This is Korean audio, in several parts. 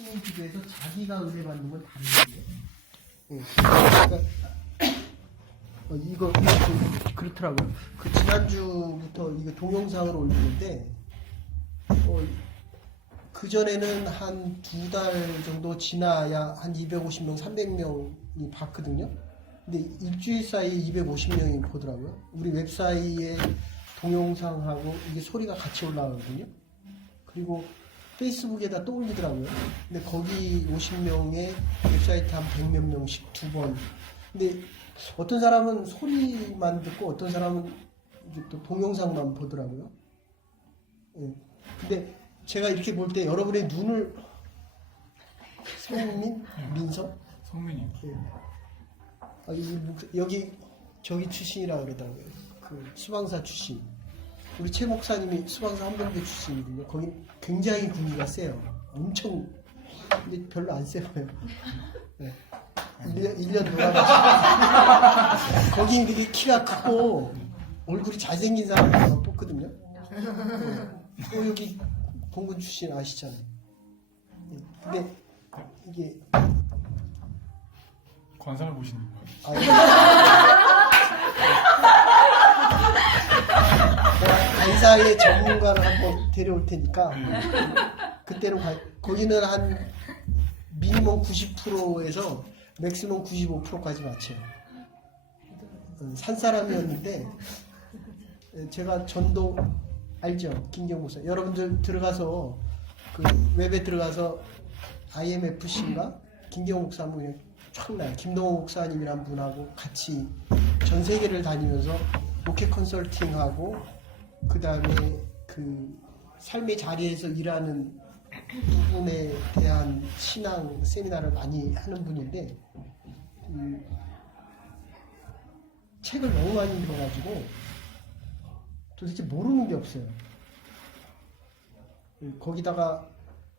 신인 비교해서 자기가 은혜 받는 건 다른데. 예. 그러니까 이거 그렇더라고요. 그 지난주부터 이거 동영상을 올리는데 그 전에는 한 2달 정도 지나야 한 250명, 300명이 봤거든요. 근데 일주일 사이에 250명이 보더라고요. 우리 웹사이트에 동영상하고 이게 소리가 같이 올라가거든요. 그리고 페이스북에다 또 올리더라고요. 근데 거기 50명에 웹사이트 한 100몇 명씩 2번. 근데 어떤 사람은 소리만 듣고 어떤 사람은 이제 또 동영상만 보더라고요. 예. 근데 제가 이렇게 볼 때 여러분의 눈을 성민? 민서? 성민이요. 예. 여기 저기 출신이라 그러더라고요. 그 수방사 출신. 우리 최 목사님이 수방사 한병대 출신이거든요. 거기 굉장히 군기가 세요. 엄청. 근데 별로 안 세 보여요. 네. 1년 놀아가지고. 거기 되게 키가 크고 얼굴이 잘생긴 사람을 뽑거든요. 네. 여기 공군 출신 아시잖아요. 네. 근데 이게 관상을 보시는 거예요? 관상의 전문가를 한번 데려올 테니까 그때는 거기는 한 미니멈 90%에서 맥시멈 95%까지 맞춰요. 산 사람이었는데 제가 전도 알죠? 김경 목사. 여러분들 들어가서 그 웹에 들어가서 IMFC인가? 김경 목사 한번 그냥 촥 나요. 김동호 목사님이란 분하고 같이 전 세계를 다니면서 목회 컨설팅하고 그 다음에 그 삶의 자리에서 일하는 부분에 대한 신앙 세미나를 많이 하는 분인데 책을 너무 많이 읽어가지고 도대체 모르는 게 없어요. 거기다가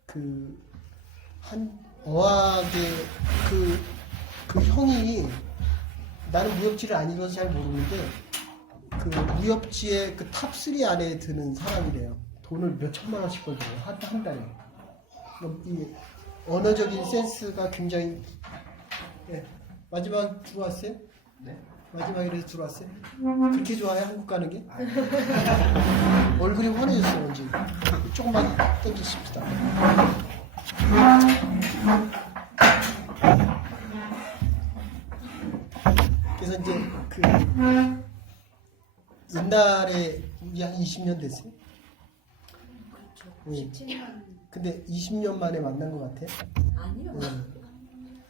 그 한 어학의 그 형이 나는 무협지를 안 읽어서 잘 모르는데 그 무협지의 그 탑3 안에 드는 사람이래요. 돈을 몇 천만 원씩 벌더라고요. 한 달에. 이 언어적인 센스가 굉장히. 네. 마지막 들어왔어요? 네? 마지막에 들어왔어요? 그렇게 좋아요? 한국 가는 게? 얼굴이 환해졌어요. 언제. 조금만 땡기십시다. 그래서 이제 그 옛날에 우리 한 20년 됐어요? 그렇죠. 17년. 근데 20년 만에 만난 것 같아요? 아니요.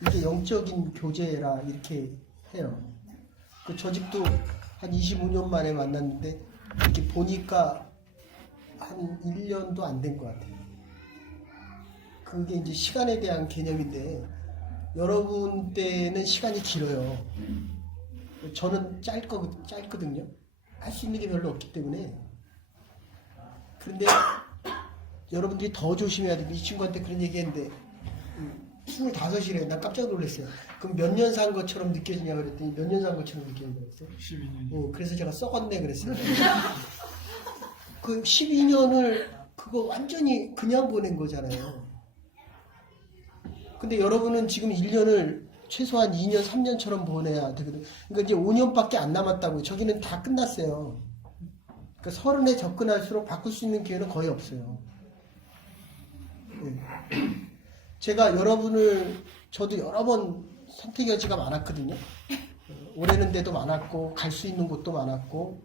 이게 영적인 교제라 이렇게 해요. 저 집도 한 25년 만에 만났는데 이렇게 보니까 한 1년도 안 된 것 같아요. 그게 이제 시간에 대한 개념인데 여러분 때는 시간이 길어요. 저는 짧거든요. 할 수 있는 게 별로 없기 때문에. 그런데 여러분들이 더 조심해야 돼요. 이 친구한테 그런 얘기했는데 25이래. 난 깜짝 놀랐어요. 그럼 몇 년 산 것처럼 느껴지냐 그랬더니 몇 년 산 것처럼 느껴진다고 했어요? 12년이요. 그래서 제가 썩었네 그랬어요. 그 12년을 그거 완전히 그냥 보낸 거잖아요. 근데 여러분은 지금 1년을 최소한 2년, 3년처럼 보내야 되거든. 그러니까 이제 5년밖에 안 남았다고요. 저기는 다 끝났어요. 그러니까 30에 접근할수록 바꿀 수 있는 기회는 거의 없어요. 네. 제가 저도 여러 번 선택 여지가 많았거든요. 오래는 데도 많았고, 갈 수 있는 곳도 많았고,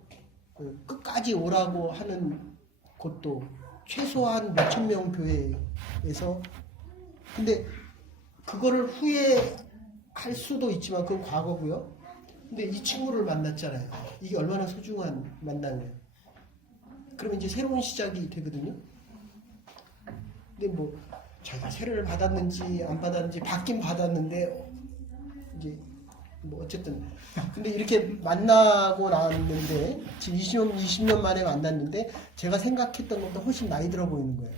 끝까지 오라고 하는 곳도 최소한 몇천 명 교회에서. 근데 그거를 후회할 수도 있지만 그건 과거고요. 근데 이 친구를 만났잖아요. 이게 얼마나 소중한 만남이에요. 그러면 이제 새로운 시작이 되거든요. 근데 뭐 자기가 세례를 받았는지 안 받았는지 받긴 받았는데 이제 뭐 어쨌든 근데 이렇게 만나고 나왔는데 지금 20년 만에 만났는데 제가 생각했던 것보다 훨씬 나이 들어 보이는 거예요.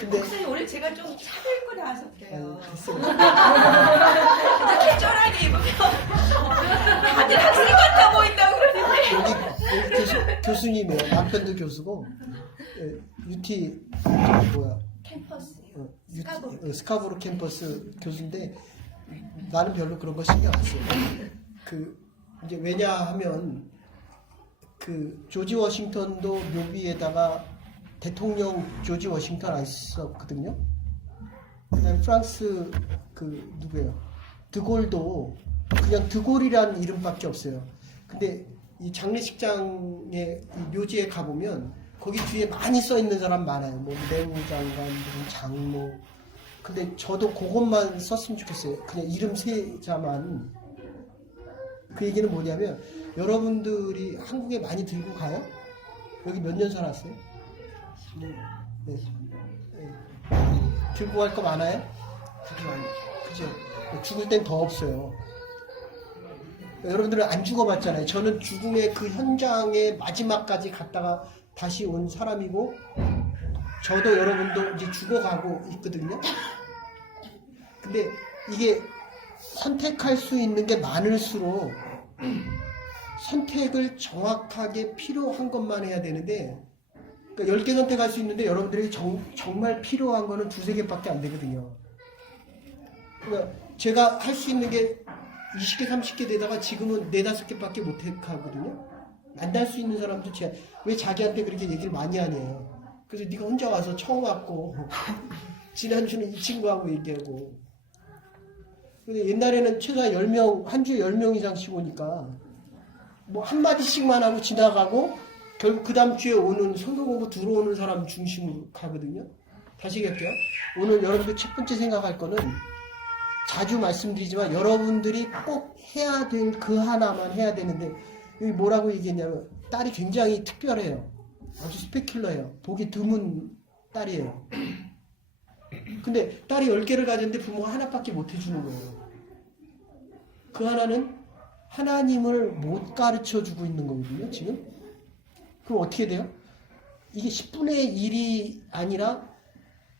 근데 목사님 오늘 제가 좀 차려입고 나와서 그래요. 글쎄요. 캐주얼하게 입으면 다들 학생 같아 보인다고 그러는데. 여기 교수님이에요. 남편도 교수고 UT 뭐야 캠퍼스요. 스카보로. 스카보로 캠퍼스 교수인데 나는 별로 그런 거 신경 안 써요. 이제 왜냐하면 조지 워싱턴도 묘비에다가 대통령 조지 워싱턴 안 썼거든요. 그다음에 프랑스 누구예요? 드골도 그냥 드골이라는 이름밖에 없어요. 근데 이 장례식장에 이 묘지에 가보면 거기 뒤에 많이 써 있는 사람 많아요. 뭐 내무장관, 무슨 장로. 근데 저도 그것만 썼으면 좋겠어요. 그냥 이름 세 자만. 그 얘기는 뭐냐면 여러분들이 한국에 많이 들고 가요? 여기 몇 년 살았어요? 네. 들고 갈 거 많아요? 그죠? 죽을 땐 더 없어요. 여러분들은 안 죽어봤잖아요. 저는 죽음의 그 현장에 마지막까지 갔다가 다시 온 사람이고, 저도 여러분도 이제 죽어가고 있거든요. 근데 이게 선택할 수 있는 게 많을수록 선택을 정확하게 필요한 것만 해야 되는데, 그러니까 10개 선택할 수 있는데 여러분들이 정말 필요한 거는 2-3개밖에 안 되거든요. 그러니까 제가 할 수 있는 게 20개, 30개 되다가 지금은 4-5개밖에 못 하거든요. 만날 수 있는 사람도 왜 자기한테 그렇게 얘기를 많이 하냐. 그래서 네가 혼자 와서 처음 왔고 지난주는 이 친구하고 얘기하고. 근데 옛날에는 최소한 10명, 한 주에 10명 이상씩 오니까 뭐 한마디씩만 하고 지나가고 결국 그 다음 주에 오는 성경공부 들어오는 사람 중심으로 가거든요. 다시 얘기할게요. 오늘 여러분들 첫 번째 생각할 거는 자주 말씀드리지만 여러분들이 꼭 해야 될 그 하나만 해야 되는데 여기 뭐라고 얘기했냐면 딸이 굉장히 특별해요. 아주 스페큘러해요. 보기 드문 딸이에요. 근데 딸이 10개를 가졌는데 부모가 하나밖에 못 해주는 거예요. 그 하나는 하나님을 못 가르쳐 주고 있는 거거든요, 지금. 그럼 어떻게 돼요? 이게 10분의 1이 아니라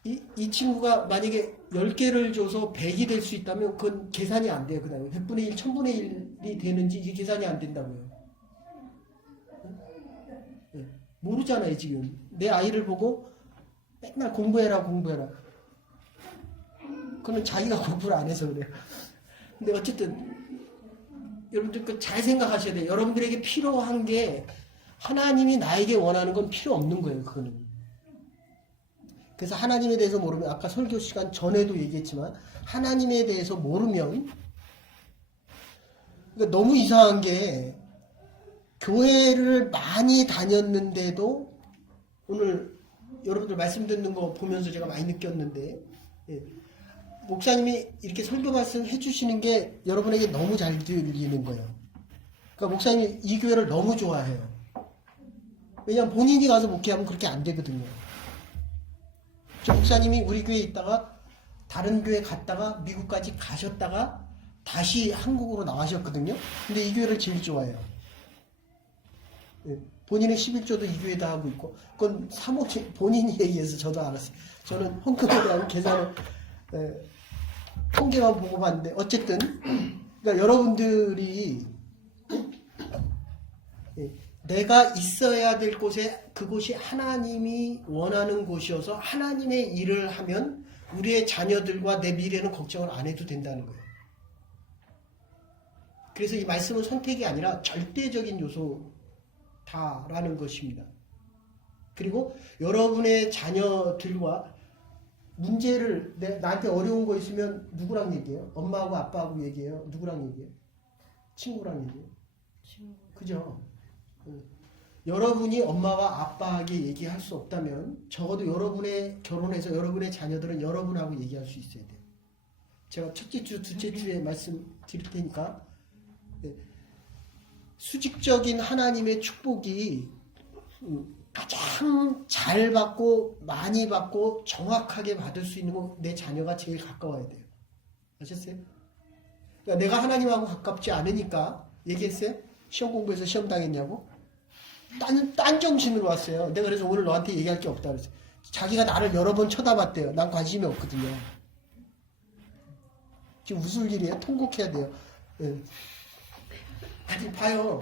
이 친구가 만약에 10개를 줘서 100이 될 수 있다면 그건 계산이 안 돼요. 그 다음에 100분의 1, 1000분의 1이 되는지 이게 계산이 안 된다고요. 네. 모르잖아요, 지금. 내 아이를 보고 맨날 공부해라. 그건 자기가 공부를 안 해서 그래요. 근데 어쨌든 여러분들 잘 생각하셔야 돼요. 여러분들에게 필요한 게 하나님이 나에게 원하는 건 필요 없는 거예요. 그거는. 그래서 하나님에 대해서 모르면 아까 설교 시간 전에도 얘기했지만 하나님에 대해서 모르면 그러니까 너무 이상한 게 교회를 많이 다녔는데도 오늘 여러분들 말씀 듣는 거 보면서 제가 많이 느꼈는데 목사님이 이렇게 설교 말씀 해주시는 게 여러분에게 너무 잘 들리는 거예요. 그러니까 목사님이 이 교회를 너무 좋아해요. 왜냐하면 본인이 가서 목회하면 그렇게 안 되거든요. 저 목사님이 우리 교회에 있다가 다른 교회 갔다가 미국까지 가셨다가 다시 한국으로 나가셨거든요. 근데 이 교회를 제일 좋아해요. 본인의 11조도 이 교회다 하고 있고 그건 사모님 본인이 얘기해서 저도 알았어요. 저는 헌금에 대한 계산을 통계만 보고 봤는데 어쨌든 그러니까 여러분들이 내가 있어야 될 곳에 그곳이 하나님이 원하는 곳이어서 하나님의 일을 하면 우리의 자녀들과 내 미래는 걱정을 안 해도 된다는 거예요. 그래서 이 말씀은 선택이 아니라 절대적인 요소다라는 것입니다. 그리고 여러분의 자녀들과 문제를 나한테 어려운 거 있으면 누구랑 얘기해요? 엄마하고 아빠하고 얘기해요? 누구랑 얘기해요? 친구랑 얘기해요? 그죠? 여러분이 엄마와 아빠에게 얘기할 수 없다면 적어도 여러분의 결혼해서 여러분의 자녀들은 여러분하고 얘기할 수 있어야 돼요. 제가 첫째 주, 둘째 주에 말씀 드릴 테니까 수직적인 하나님의 축복이 가장 잘 받고 많이 받고 정확하게 받을 수 있는 건 내 자녀가 제일 가까워야 돼요. 아셨어요? 그러니까 내가 하나님하고 가깝지 않으니까 얘기했어요? 시험 공부해서 시험 당했냐고? 딴 정신으로 왔어요. 내가 그래서 오늘 너한테 얘기할 게 없다 그랬어요. 자기가 나를 여러 번 쳐다봤대요. 난 관심이 없거든요. 지금 웃을 일이에요? 통곡해야 돼요. 네. 아니 봐요.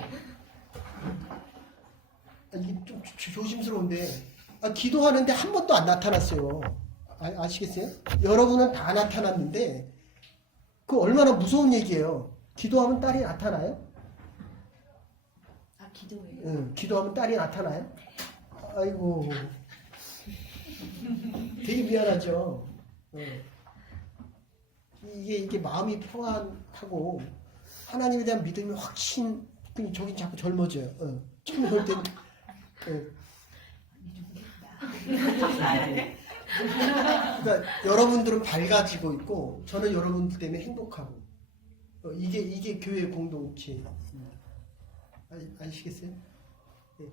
이게 좀 조심스러운데 기도하는데 한 번도 안 나타났어요. 아시겠어요? 여러분은 다 나타났는데 그 얼마나 무서운 얘기예요. 기도하면 딸이 나타나요? 아, 기도예요? 응, 기도하면 딸이 나타나요? 아이고, 되게 미안하죠. 이게 마음이 평안하고 하나님에 대한 믿음이 확신, 저긴 자꾸 젊어져요. 처음 볼 때는 그러니까 여러분들은 밝아지고 있고 저는 여러분들 때문에 행복하고 이게 교회 공동체입니다. 아시겠어요? 네.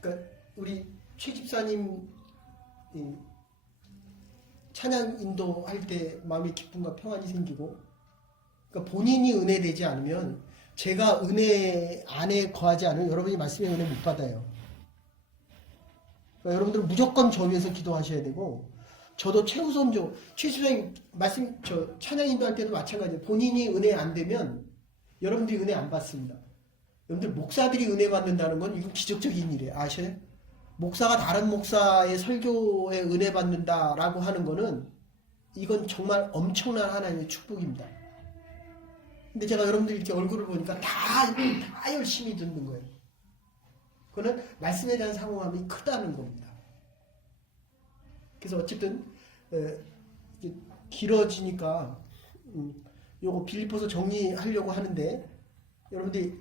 그러니까 우리 최 집사님 찬양 인도할 때 마음의 기쁨과 평안이 생기고, 그러니까 본인이 은혜되지 않으면 제가 은혜 안에 거하지 않으면 여러분이 말씀의 은혜 못 받아요. 그러니까 여러분들은 무조건 저 위해서 기도하셔야 되고, 저도 최우선적으로 최 집사님 말씀 찬양 인도할 때도 마찬가지예요. 본인이 은혜 안 되면 여러분들이 은혜 안 받습니다. 여러분들 목사들이 은혜 받는다는 건 이건 기적적인 일이에요. 아셔요? 목사가 다른 목사의 설교에 은혜 받는다라고 하는 거는 이건 정말 엄청난 하나님의 축복입니다. 근데 제가 여러분들 이렇게 얼굴을 보니까 다 열심히 듣는 거예요. 그거는 말씀에 대한 상호함이 크다는 겁니다. 그래서 어쨌든 길어지니까 요거 빌립보서 정리하려고 하는데, 여러분들이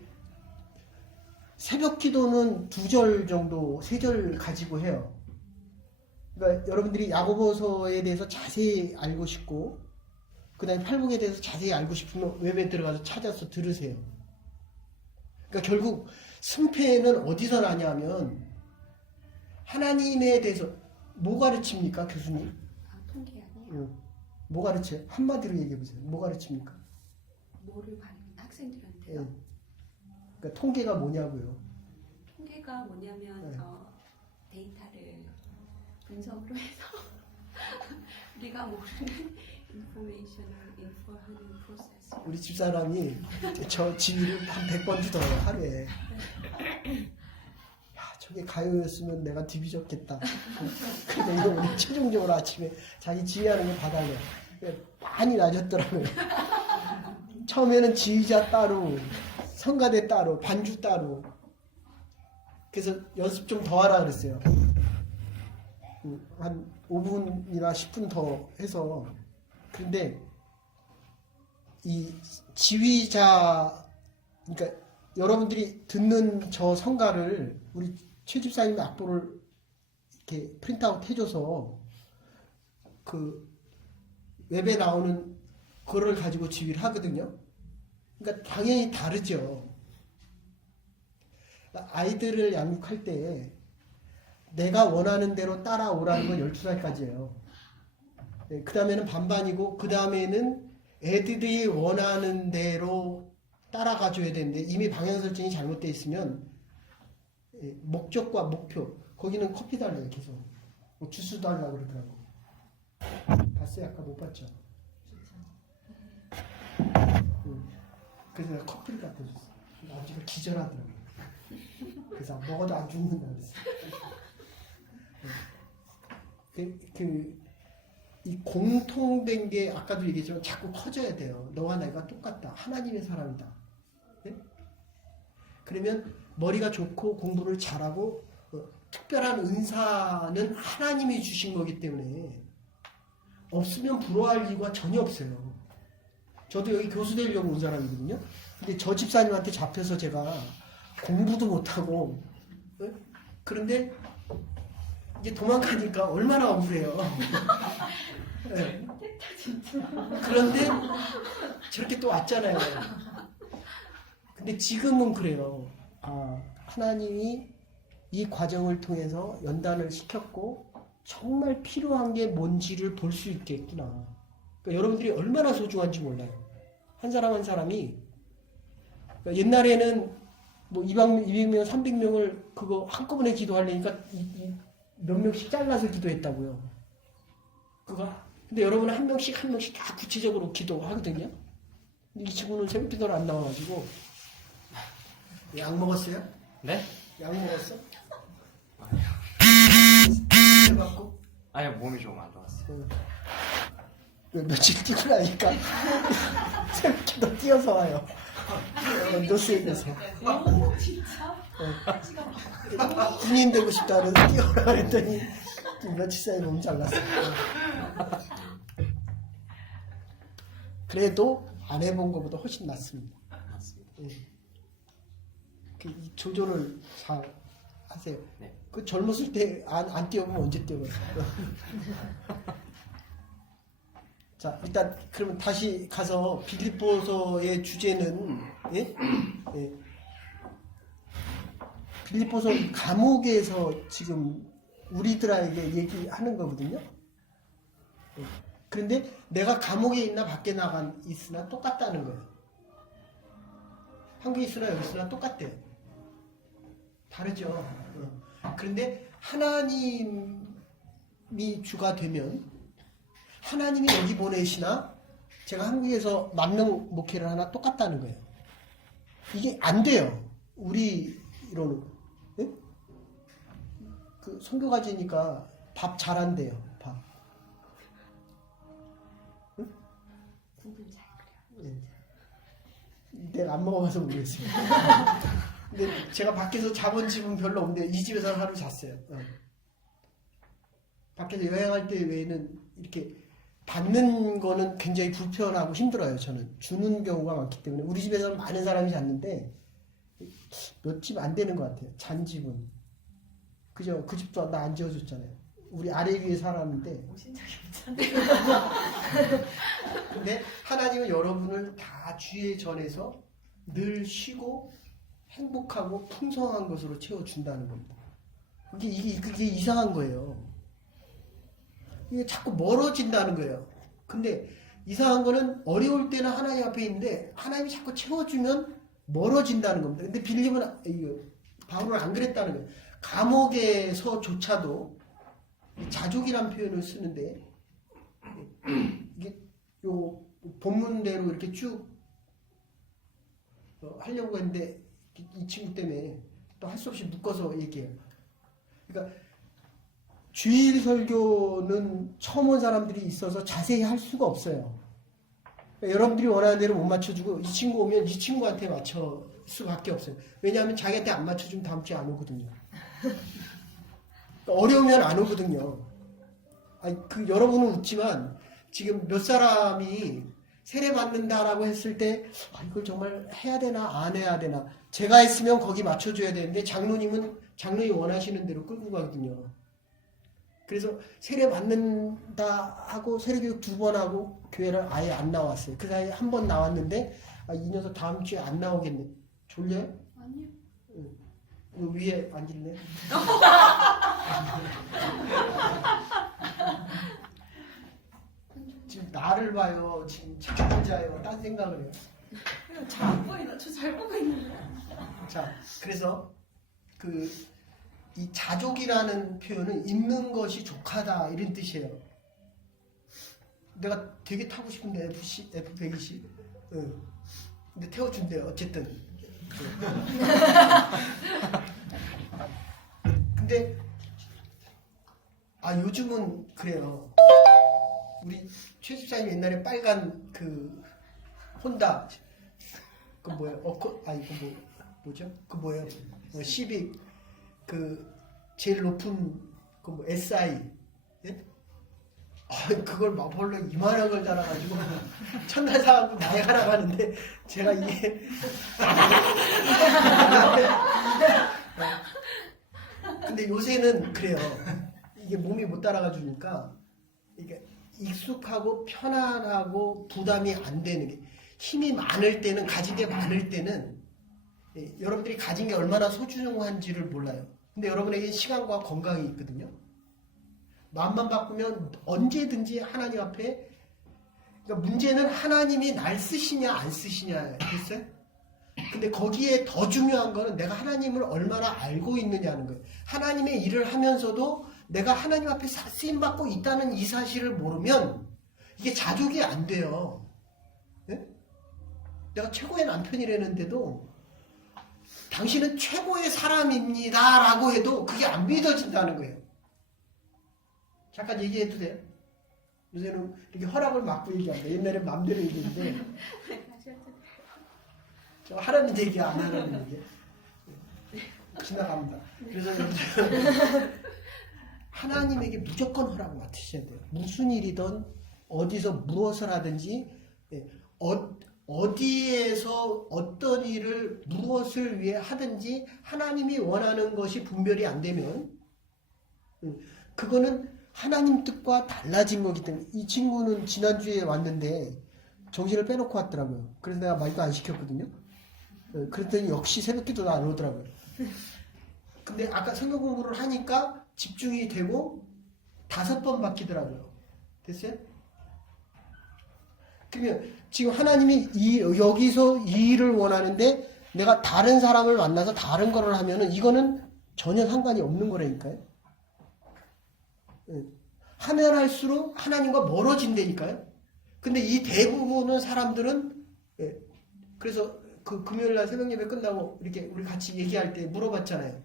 새벽 기도는 2절 정도, 3절 가지고 해요. 그러니까 여러분들이 야고보서에 대해서 자세히 알고 싶고, 그 다음에 팔복에 대해서 자세히 알고 싶으면 웹에 들어가서 찾아서 들으세요. 그러니까 결국 승패는 어디서 나냐면, 하나님에 대해서 뭐 가르칩니까, 교수님? 아, 통계 아니에요? 뭐 가르쳐요? 한마디로 얘기해보세요. 뭐 가르칩니까? 뭐를 학생들한테요? 예. 그러니까 통계가 뭐냐고요. 통계가 뭐냐면 네. 데이터를 분석으로 해서 우리가 모르는 인포메이션을 인포하는 프로세스. 우리 집사람이 저 지휘를 한 100번 주더라고요, 하루에. 야, 저게 가요였으면 내가 뒤비졌겠다. 근데 이거 오늘 최종적으로 아침에 자기 지휘하는 거 봐달래요. 많이 낮았더라고요. 처음에는 지휘자 따로, 성가대 따로, 반주 따로. 그래서 연습 좀 더 하라 그랬어요. 한 5분이나 10분 더 해서. 근데 이 지휘자, 그러니까 여러분들이 듣는 저 성가를 우리 최 집사님의 악보를 이렇게 프린트아웃 해줘서 그 웹에 나오는 그거를 가지고 지휘를 하거든요. 그러니까 당연히 다르죠. 아이들을 양육할 때 내가 원하는 대로 따라오라는 건 12살까지예요. 그 다음에는 반반이고, 그 다음에는 애들이 원하는 대로 따라가줘야 되는데, 이미 방향 설정이 잘못되어 있으면 목적과 목표, 거기는 커피 달래요, 계속. 뭐 주스 달라고 그러더라고. 봤어요? 아까 못 봤죠? 그래서 내가 커피를 갖다 줬어. 아버지가 기절하더라고요. 그래서 먹어도 안 죽는다 그랬어. 이 공통된 게 아까도 얘기했지만 자꾸 커져야 돼요. 너와 내가 똑같다. 하나님의 사람이다. 네? 그러면 머리가 좋고 공부를 잘하고 특별한 은사는 하나님이 주신 거기 때문에 없으면 부러워할 이유가 전혀 없어요. 저도 여기 교수 되려고 온 사람이거든요. 근데 저 집사님한테 잡혀서 제가 공부도 못하고, 그런데 이제 도망가니까 얼마나 억울해요. 네. 그런데 저렇게 또 왔잖아요. 근데 지금은 그래요. 아, 하나님이 이 과정을 통해서 연단을 시켰고 정말 필요한 게 뭔지를 볼 수 있겠구나. 그러니까 여러분들이 얼마나 소중한지 몰라요. 한 사람 한 사람이. 그러니까 옛날에는 뭐 200명, 300명을 그거 한꺼번에 기도하려니까 몇 명씩 잘라서 기도했다고요. 근데 여러분은 한 명씩 한 명씩 다 구체적으로 기도하거든요. 근데 이 친구는 새벽기도를 안 나와가지고. 약 먹었어요? 네? 약 먹었어? 아니요. 해갖고? 아니 몸이 좀 안 좋았어요. 며칠 뛰고 나니까 새벽에도 뛰어서 와요. 노스에서 오 진짜? 군인 되고 싶다 그래서 뛰어라 그랬더니 며칠 사이에 너무 잘났어요. 그래도 안 해본 것보다 훨씬 낫습니다. 맞습니다. 이 조절을 잘 하세요. 네. 그 젊었을 때 안 뛰어보면 언제 뛰어봤어요? 자, 일단 그러면 다시 가서 빌립보서의 주제는 예? 예. 빌립보서 감옥에서 지금 우리들에게 얘기하는 거거든요. 예. 그런데 내가 감옥에 있나 밖에 나간 있으나 똑같다는 거예요. 한국에 있으나 여기 있으나 똑같대요. 다르죠. 그런데 하나님이 주가 되면 하나님이 여기 보내시나 제가 한국에서 만능 목회를 하나 똑같다는 거예요. 이게 안 돼요. 우리로는. 네? 그 선교가지니까 밥 잘한대요. 밥. 응? 국은 잘 그려. 내가 안 먹어봐서 모르겠어요. 근데 제가 밖에서 자본 집은 별로 없는데 이 집에서 하루 잤어요. 밖에서 여행할 때 외에는 이렇게 받는 거는 굉장히 불편하고 힘들어요. 저는 주는 경우가 많기 때문에 우리 집에서는 많은 사람이 잤는데 몇 집 안 되는 것 같아요. 잔 집은 그죠? 그 집도 나 안 지어줬잖아요. 우리 아래 위에 살았는데 오신 적이 없잖아요. 근데 하나님은 여러분을 다 주의 전에서 늘 쉬고 행복하고 풍성한 것으로 채워준다는 겁니다. 그게 이상한 거예요. 이게 자꾸 멀어진다는 거예요. 근데 이상한 거는 어려울 때는 하나님 앞에 있는데 하나님이 자꾸 채워주면 멀어진다는 겁니다. 근데 빌립은 바울은 안 그랬다는 거예요. 감옥에서조차도 자족이란 표현을 쓰는데 이게 요 본문대로 이렇게 쭉 하려고 했는데 이 친구 때문에 또 할 수 없이 묶어서 얘기해요. 그러니까 주일 설교는 처음 온 사람들이 있어서 자세히 할 수가 없어요. 그러니까 여러분들이 원하는 대로 못 맞춰주고 이 친구 오면 이 친구한테 맞출 수밖에 없어요. 왜냐하면 자기한테 안 맞춰주면 다음 주에 안 오거든요. 그러니까 어려우면 안 오거든요. 여러분은 웃지만 지금 몇 사람이 세례 받는다라고 했을 때 이걸 정말 해야 되나 안 해야 되나 제가 했으면 거기 맞춰줘야 되는데 장로님이 원하시는 대로 끌고 가거든요. 그래서 세례 받는다 하고 세례교육 2번 하고 교회를 아예 안 나왔어요. 그 사이에 한 번 나왔는데 이 녀석 다음 주에 안 나오겠네. 졸려요? 아니요. 위에 앉을래? 지금 나를 봐요. 지금 혼자예요. 딴 생각을 해요. 잘 안 보이나? 저 잘 보고 있는데. 자, 그래서 이 자족이라는 표현은 있는 것이 족하다 이런 뜻이에요. 내가 되게 타고 싶은데 F120. 근데 태워준대요. 어쨌든. 근데 요즘은 그래요. 우리 최 집사님 옛날에 빨간 혼다 뭐예요? 뭐죠? 뭐예요? 시빅 제일 높은 SI 예? 그걸 마벌로 이만한 걸 달아가지고 첫날 사갖고 나야가라 가는데 제가 이게 근데 요새는 그래요. 이게 몸이 못 따라가 주니까 이게 익숙하고 편안하고 부담이 안 되는 게 힘이 많을 때는 가진 게 많을 때는 여러분들이 가진 게 얼마나 소중한지를 몰라요. 근데 여러분에게 시간과 건강이 있거든요. 마음만 바꾸면 언제든지 하나님 앞에 그러니까 문제는 하나님이 날 쓰시냐 안 쓰시냐 됐어요? 근데 거기에 더 중요한 거는 내가 하나님을 얼마나 알고 있느냐는 거예요. 하나님의 일을 하면서도 내가 하나님 앞에 쓰임받고 있다는 이 사실을 모르면 이게 자족이 안 돼요. 네? 내가 최고의 남편이라는데도 당신은 최고의 사람입니다 라고 해도 그게 안 믿어진다는 거예요. 잠깐 얘기해도 돼요? 요새는 이렇게 허락을 받고 얘기한다. 옛날엔 마음대로 얘기했는데 저 하라는 얘기 안 하라는 얘기 지나갑니다. 그래서 하나님에게 무조건 허락을 맡으셔야 돼요. 무슨 일이든 어디서 무엇을 하든지 어디에서 어떤 일을 무엇을 위해 하든지 하나님이 원하는 것이 분별이 안 되면 그거는 하나님 뜻과 달라진 거기 때문에 이 친구는 지난주에 왔는데 정신을 빼놓고 왔더라고요. 그래서 내가 말도 안 시켰거든요. 그랬더니 역시 새벽기도도 안 오더라고요. 근데 아까 성경 공부를 하니까 집중이 되고 5번 바뀌더라고요. 됐어요? 그러면 지금 하나님이 여기서 이 일을 원하는데 내가 다른 사람을 만나서 다른 거를 하면은 이거는 전혀 상관이 없는 거라니까요. 하면 할수록 하나님과 멀어진다니까요. 근데 이 대부분은 사람들은 그래서 그 금요일날 새벽 예배 끝나고 이렇게 우리 같이 얘기할 때 물어봤잖아요.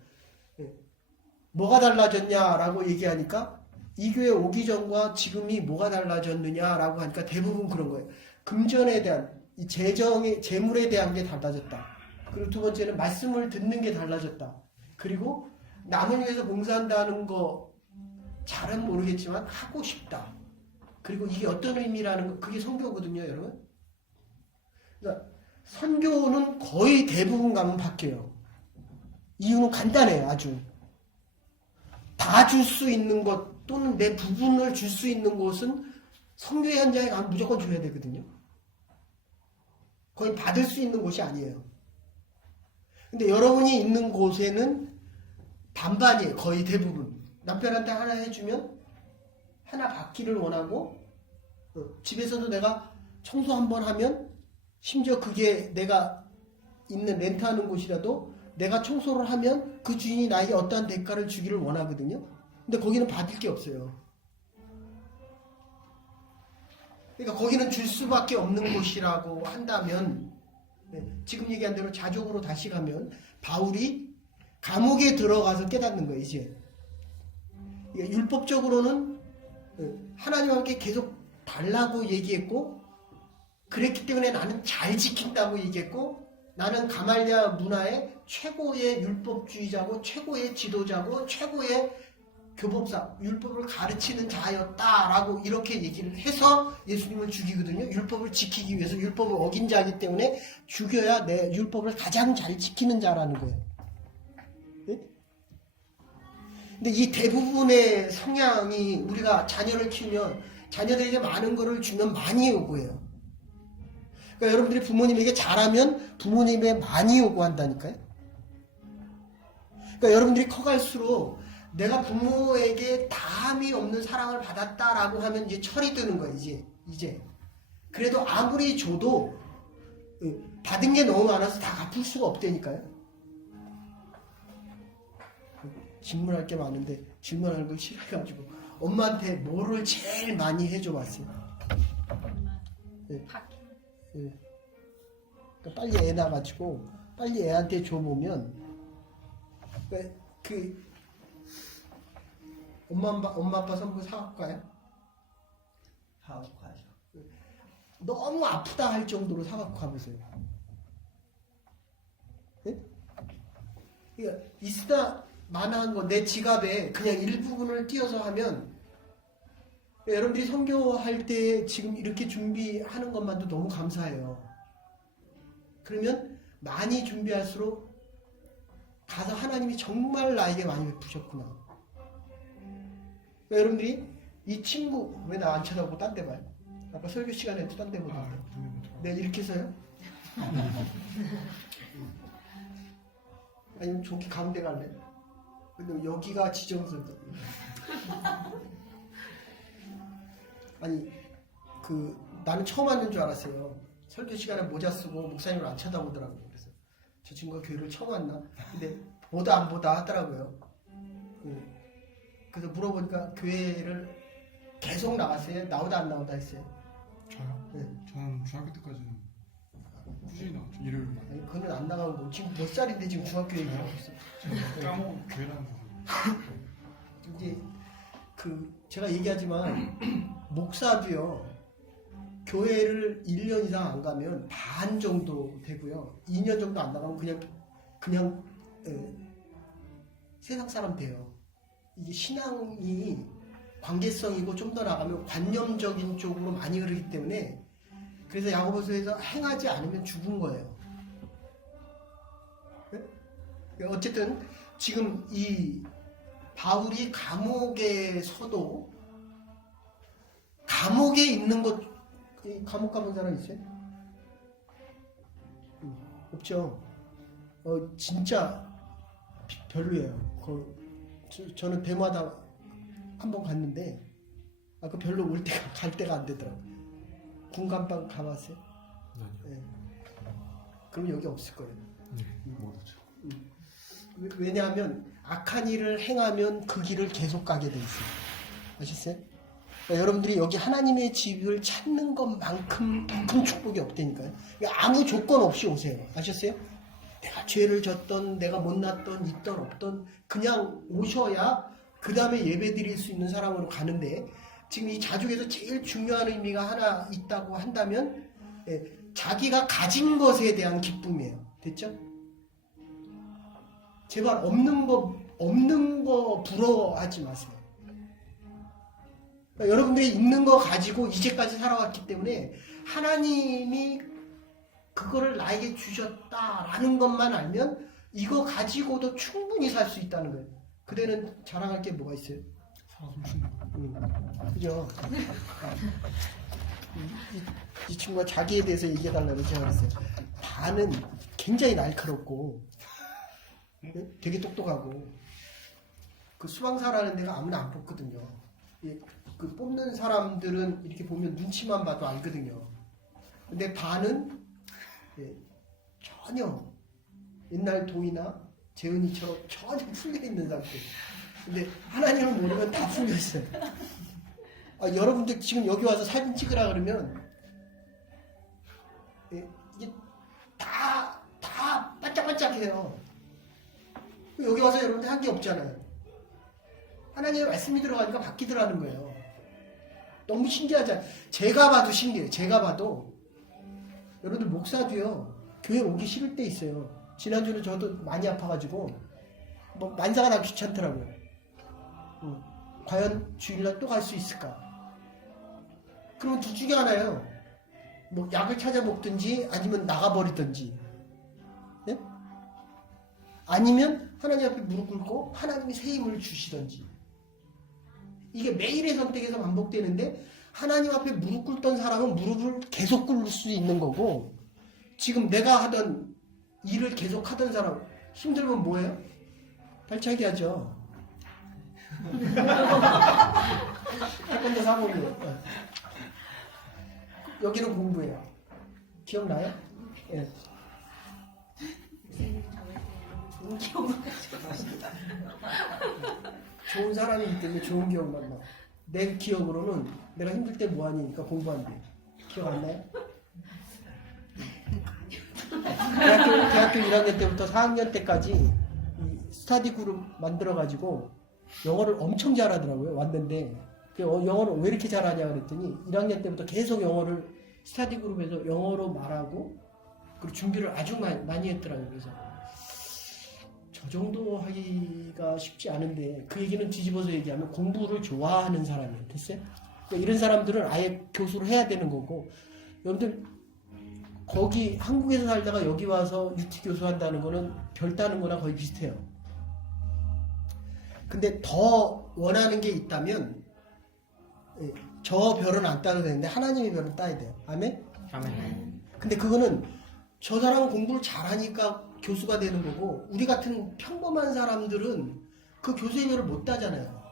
뭐가 달라졌냐라고 얘기하니까 이 교회 오기 전과 지금이 뭐가 달라졌느냐라고 하니까 대부분 그런 거예요. 금전에 대한 이 재물에 대한 게 달라졌다. 그리고 두 번째는 말씀을 듣는 게 달라졌다. 그리고 남을 위해서 봉사한다는 거 잘은 모르겠지만 하고 싶다. 그리고 이게 어떤 의미라는 거 그게 선교거든요, 여러분. 그러니까 선교는 거의 대부분 가면 바뀌어요. 이유는 간단해요, 아주. 다 줄 수 있는 것 또는 내 부분을 줄 수 있는 곳은 선교 현장에 가면 무조건 줘야 되거든요. 거의 받을 수 있는 곳이 아니에요. 근데 여러분이 있는 곳에는 반반이에요. 거의 대부분. 남편한테 하나 해주면 하나 받기를 원하고 집에서도 내가 청소 한번 하면 심지어 그게 내가 있는 렌트하는 곳이라도 내가 청소를 하면 그 주인이 나에게 어떠한 대가를 주기를 원하거든요. 근데 거기는 받을 게 없어요. 그러니까 거기는 줄 수밖에 없는 곳이라고 한다면 지금 얘기한 대로 자족으로 다시 가면 바울이 감옥에 들어가서 깨닫는 거예요. 이제 그러니까 율법적으로는 하나님과 함께 계속 달라고 얘기했고 그랬기 때문에 나는 잘 지킨다고 얘기했고 나는 가말리아 문화의 최고의 율법주의자고 최고의 지도자고 최고의 교법사, 율법을 가르치는 자였다라고 이렇게 얘기를 해서 예수님을 죽이거든요. 율법을 지키기 위해서 율법을 어긴 자이기 때문에 죽여야 내 율법을 가장 잘 지키는 자라는 거예요. 네? 근데 이 대부분의 성향이 우리가 자녀를 키우면 자녀들에게 많은 거를 주면 많이 요구해요. 그러니까 여러분들이 부모님에게 잘하면 부모님에 많이 요구한다니까요. 그러니까 여러분들이 커갈수록 내가 부모에게 다함이 없는 사랑을 받았다라고 하면 이제 철이 드는 거예요. 이제. 그래도 아무리 줘도 받은 게 너무 많아서 다 갚을 수가 없다니까요. 질문할 게 많은데 질문하는 걸 싫어해가지고 엄마한테 뭐를 제일 많이 해줘 봤어요. 그러니까 빨리 애 낳아가지고 빨리 애한테 줘보면 엄마 아빠 선물 사갖고 가요? 사갖고 가죠. 너무 아프다 할 정도로 사갖고 가보세요. 네? 그러니까 있으나 마나한 거 내 지갑에 그냥 일부분을 띄어서 하면 여러분들이 선교할 때 지금 이렇게 준비하는 것만도 너무 감사해요. 그러면 많이 준비할수록 가서 하나님이 정말 나에게 많이 베푸셨구나. 그러니까 여러분들이 이 친구 왜 나 안 쳐다보고 딴 데 봐요? 아까 설교 시간에도 딴 데 보던데. 내가 이렇게 서요? 아니면 저기 가운데 갈래? 근데 여기가 지정석이에요. 아니 나는 처음 왔는 줄 알았어요. 설교 시간에 모자 쓰고 목사님을 안 쳐다보더라고요. 그래서 저 친구가 교회를 처음 왔나? 근데 보다 안 보다 하더라고요. 그래서 물어보니까 교회를 계속 나갔어요? 나오다 안 나오다 했어요? 저요? 네. 저는 중학교 때까지는 꾸준히 나왔죠. 일요일만. 아니, 그는 안 나가고 지금 몇 살인데 지금 중학교 얘기하고 있어. 제가 까먹은 교회라는 거. 이제 제가 얘기하지만 목사도요. 교회를 1년 이상 안 가면 반 정도 되고요. 2년 정도 안 나가면 그냥 세상 사람 돼요. 이게 신앙이 관계성이고 좀 더 나가면 관념적인 쪽으로 많이 흐르기 때문에 그래서 야고보서에서 행하지 않으면 죽은 거예요. 네? 어쨌든 지금 이 바울이 감옥에서도 감옥에 있는 것 감옥 가본 사람 있어요? 없죠. 진짜 별로예요. 저는 대마다 한번 갔는데 그 별로 갈 때가 안 되더라고요. 군감방 가봤어요? 네. 그럼 여기 없을 거예요. 네, 모르죠. 왜냐하면 악한 일을 행하면 그 길을 계속 가게 돼 있어요. 아셨어요? 그러니까 여러분들이 여기 하나님의 집을 찾는 것만큼 더 큰 축복이 없다니까요. 그러니까 아무 조건 없이 오세요. 아셨어요? 내가 죄를 졌던, 내가 못났던, 있던 없던 그냥 오셔야 그 다음에 예배 드릴 수 있는 사람으로 가는데 지금 이 자족에서 제일 중요한 의미가 하나 있다고 한다면 자기가 가진 것에 대한 기쁨이에요. 됐죠? 제발 없는 거 부러워하지 마세요. 그러니까 여러분들이 있는 거 가지고 이제까지 살아왔기 때문에 하나님이 그거를 나에게 주셨다라는 것만 알면 이거 가지고도 충분히 살 수 있다는 거예요. 그대는 자랑할 게 뭐가 있어요? 살아 숨쉬는 거. 그죠? 이 친구가 자기에 대해서 얘기해달라고 제가 그랬어요. 반은 굉장히 날카롭고 되게 똑똑하고 그 수방사라는 데가 아무나 안 뽑거든요. 그 뽑는 사람들은 이렇게 보면 눈치만 봐도 알거든요. 근데 반은 전혀 옛날 도이나 재은이처럼 전혀 풀려있는 상태. 근데 하나님을 모르면 다 풀려있어요. 여러분들 지금 여기 와서 사진 찍으라 그러면 이게 다 반짝반짝해요. 여기 와서 여러분들 한 게 없잖아요. 하나님의 말씀이 들어가니까 바뀌더라는 거예요. 너무 신기하잖아요. 제가 봐도 신기해요. 제가 봐도 여러분들 목사도요. 교회 오기 싫을 때 있어요. 지난주는 저도 많이 아파가지고 만사가 다 귀찮더라고요. 과연 주일날 또 갈 수 있을까? 그러면 둘 중에 하나예요. 약을 찾아 먹든지 아니면 나가버리든지. 네? 아니면 하나님 앞에 무릎 꿇고 하나님이 새 힘을 주시든지. 이게 매일의 선택에서 반복되는데 하나님 앞에 무릎 꿇던 사람은 무릎을 계속 꿇을 수 있는 거고 지금 내가 하던 일을 계속 하던 사람 힘들면 뭐예요? 발차기 하죠. 태권도 사범이에요. 여기는 공부예요. 기억나요? 예. 좋은 기억만 좋은 사람이기 때문에 좋은 기억만 나. 내 기억으로는 내가 힘들 때 뭐하니까 공부한대. 기억 안 나요? 대학교 1학년 때부터 4학년 때까지 이 스터디 그룹 만들어가지고 영어를 엄청 잘하더라고요. 왔는데 영어를 왜 이렇게 잘하냐 그랬더니 1학년 때부터 계속 영어를 스터디 그룹에서 영어로 말하고 그리고 준비를 아주 많이 했더라고요. 그래서 저 정도 하기가 쉽지 않은데 그 얘기는 뒤집어서 얘기하면 공부를 좋아하는 사람이에요. 됐어요? 그러니까 이런 사람들은 아예 교수를 해야 되는 거고 여러분들 거기 한국에서 살다가 여기 와서 UT 교수 한다는 거는 별 따는 거나 거의 비슷해요. 근데 더 원하는 게 있다면 저 별은 안 따도 되는데 하나님의 별은 따야 돼요. 아멘? 아멘. 근데 그거는 저 사람은 공부를 잘하니까 교수가 되는 거고 우리 같은 평범한 사람들은 그 교수의 별을 못 따잖아요.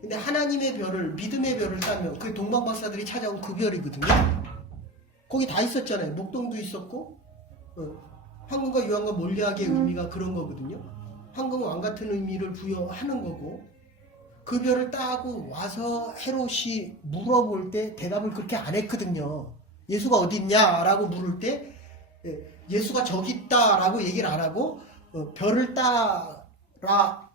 근데 하나님의 별을 믿음의 별을 따면 그 동방박사들이 찾아온 그 별이거든요. 거기 다 있었잖아요. 목동도 있었고 황금과 유황과 몰리학의 의미가 그런 거거든요. 황금 왕 같은 의미를 부여하는 거고 그 별을 따고 와서 헤롯이 물어볼 때 대답을 그렇게 안 했거든요. 예수가 어디 있냐라고 물을 때 예수가 저기 있다라고 얘기를 안 하고 별을 따라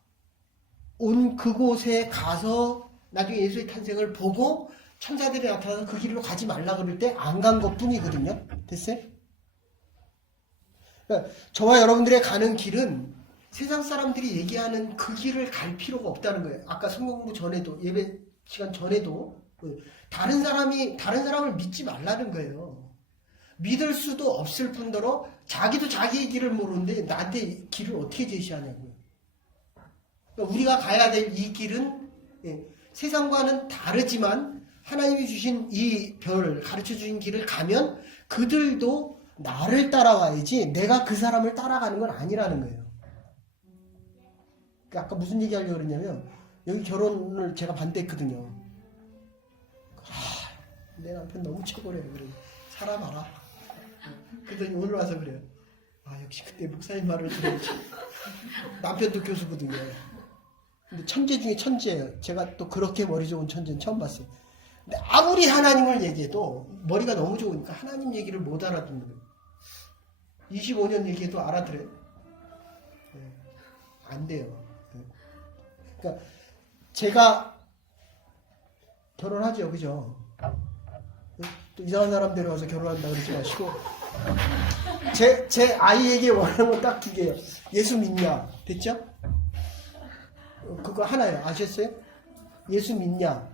온 그곳에 가서 나중에 예수의 탄생을 보고 천사들이 나타나서 그 길로 가지 말라 그럴 때 안 간 것 뿐이거든요. 됐어요? 그러니까 저와 여러분들의 가는 길은 세상 사람들이 얘기하는 그 길을 갈 필요가 없다는 거예요. 아까 성경 공부 전에도, 예배 시간 전에도 다른 사람을 믿지 말라는 거예요. 믿을 수도 없을 뿐더러 자기도 자기의 길을 모르는데 나한테 길을 어떻게 제시하냐고요. 그러니까 우리가 가야 될 이 길은 세상과는 다르지만 하나님이 주신 이 별, 가르쳐 주신 길을 가면 그들도 나를 따라와야지 내가 그 사람을 따라가는 건 아니라는 거예요. 그러니까 아까 무슨 얘기 하려고 그랬냐면 여기 결혼을 제가 반대했거든요. 내 남편 너무 최고래요. 그래. 살아봐라. 그러더니 오늘 와서 그래요. 역시 그때 목사님 말을 들어야지. 남편도 교수거든요. 근데 천재 중에 천재예요. 제가 또 그렇게 머리 좋은 천재는 처음 봤어요. 근데 아무리 하나님을 얘기해도 머리가 너무 좋으니까 하나님 얘기를 못 알아듣는 거예요. 25년 얘기해도 알아들어요. 안 돼요. 그러니까 제가 결혼하죠. 그죠? 또 이상한 사람 데려와서 결혼한다 그러지 마시고 제 아이에게 원하는 건 딱 두 개예요. 예수 믿냐? 됐죠? 그거 하나예요. 아셨어요? 예수 믿냐?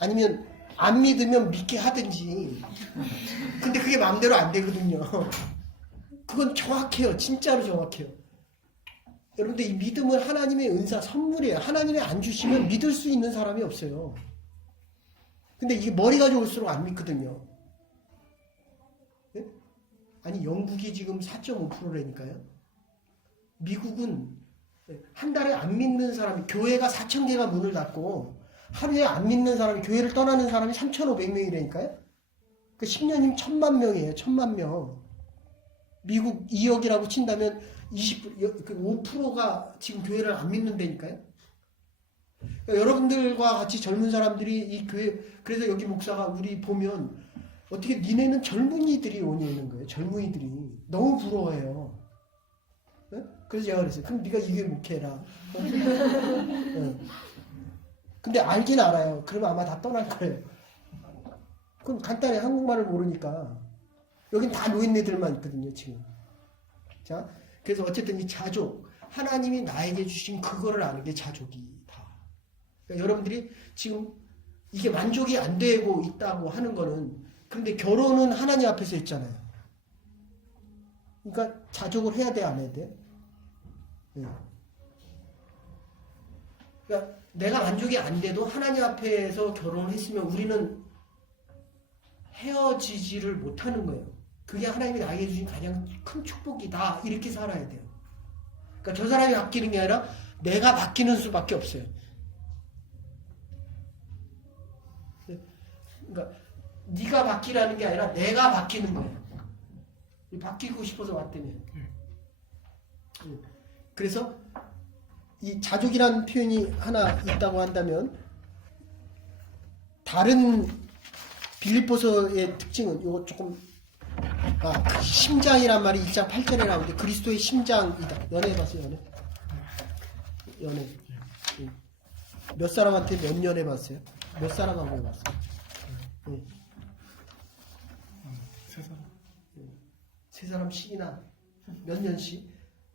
아니면 안 믿으면 믿게 하든지. 근데 그게 마음대로 안 되거든요. 그건 정확해요. 진짜로 정확해요. 여러분들 이 믿음은 하나님의 은사, 선물이에요. 하나님이 안 주시면 믿을 수 있는 사람이 없어요. 근데 이게 머리가 좋을수록 안 믿거든요. 네? 아니 영국이 지금 4.5%라니까요. 미국은 한 달에 안 믿는 사람이, 교회가 4,000개가 문을 닫고 하루에 안 믿는 사람이, 교회를 떠나는 사람이 3,500명이라니까요. 그 10년이면 1,000만 명이에요. 1,000만 명. 미국 2억이라고 친다면 5%가 지금 교회를 안 믿는다니까요. 그러니까 여러분들과 같이 젊은 사람들이 이 교회, 그래서 여기 목사가 우리 보면 어떻게 니네는 젊은이들이 오는 거예요. 젊은이들이 너무 부러워해요. 네? 그래서 제가 그랬어요. 그럼 네가 이게 목회라. 네. 근데 알긴 알아요. 그러면 아마 다 떠날 거예요. 그럼 간단히 한국말을 모르니까 여긴 다 노인네들만 있거든요. 지금. 자, 그래서 어쨌든 이 자족, 하나님이 나에게 주신 그거를 아는 게 자족이다. 그러니까 여러분들이 지금 이게 만족이 안 되고 있다고 하는 거는, 그런데 결혼은 하나님 앞에서 했잖아요. 그러니까 자족을 해야 돼, 안 해야 돼? 네. 그러니까 내가 만족이 안 돼도 하나님 앞에서 결혼을 했으면 우리는 헤어지지를 못하는 거예요. 그게 하나님이 나에게 주신 가장 큰 축복이다. 이렇게 살아야 돼요. 그러니까 저 사람이 바뀌는 게 아니라 내가 바뀌는 수밖에 없어요. 그러니까 네가 바뀌라는 게 아니라 내가 바뀌는 거예요. 바뀌고 싶어서 왔다며. 그래서 이 자족이라는 표현이 하나 있다고 한다면, 다른 빌립보서의 특징은 요거 조금, 그 심장이란 말이 1장 8절에 나오는데 그리스도의 심장이다. 연애해봤어요? 연애. 몇 사람한테 몇 년 해봤어요? 몇 사람하고 해봤어요? 세 사람. 세 사람씩이나 몇 년씩?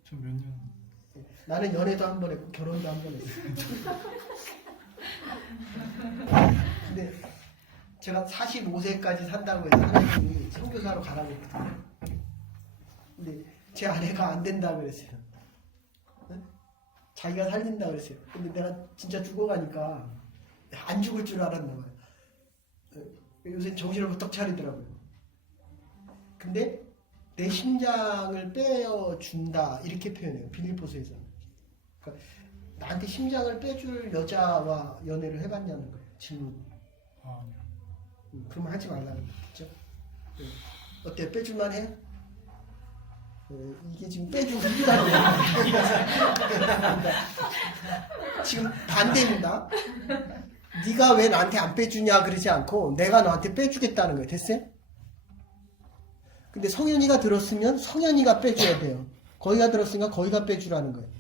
저 몇 년. 나는 연애도 한 번 했고 결혼도 한 번 했어요. 근데 제가 45세까지 산다고 해서 하나님이 선교사로 가라고 했거든요. 근데 제 아내가 안 된다고 그랬어요. 자기가 살린다고 그랬어요. 근데 내가 진짜 죽어가니까 안 죽을 줄 알았나 봐요. 요새 정신을 부쩍 차리더라고요. 근데 내 심장을 빼어준다 이렇게 표현해요. 빌립보서에서. 그러니까 나한테 심장을 빼줄 여자와 연애를 해봤냐는 거예요. 질문. 아니요. 그러면 하지 말라는 거겠죠. 어때요? 빼줄만 해요? 이게 지금 빼주고 싶다는 거예요. 지금 반대입니다. 네가 왜 나한테 안 빼주냐 그러지 않고 내가 너한테 빼주겠다는 거예요. 됐어요? 근데 성현이가 들었으면 성현이가 빼줘야 돼요. 거기가 들었으니까 거기가 빼주라는 거예요.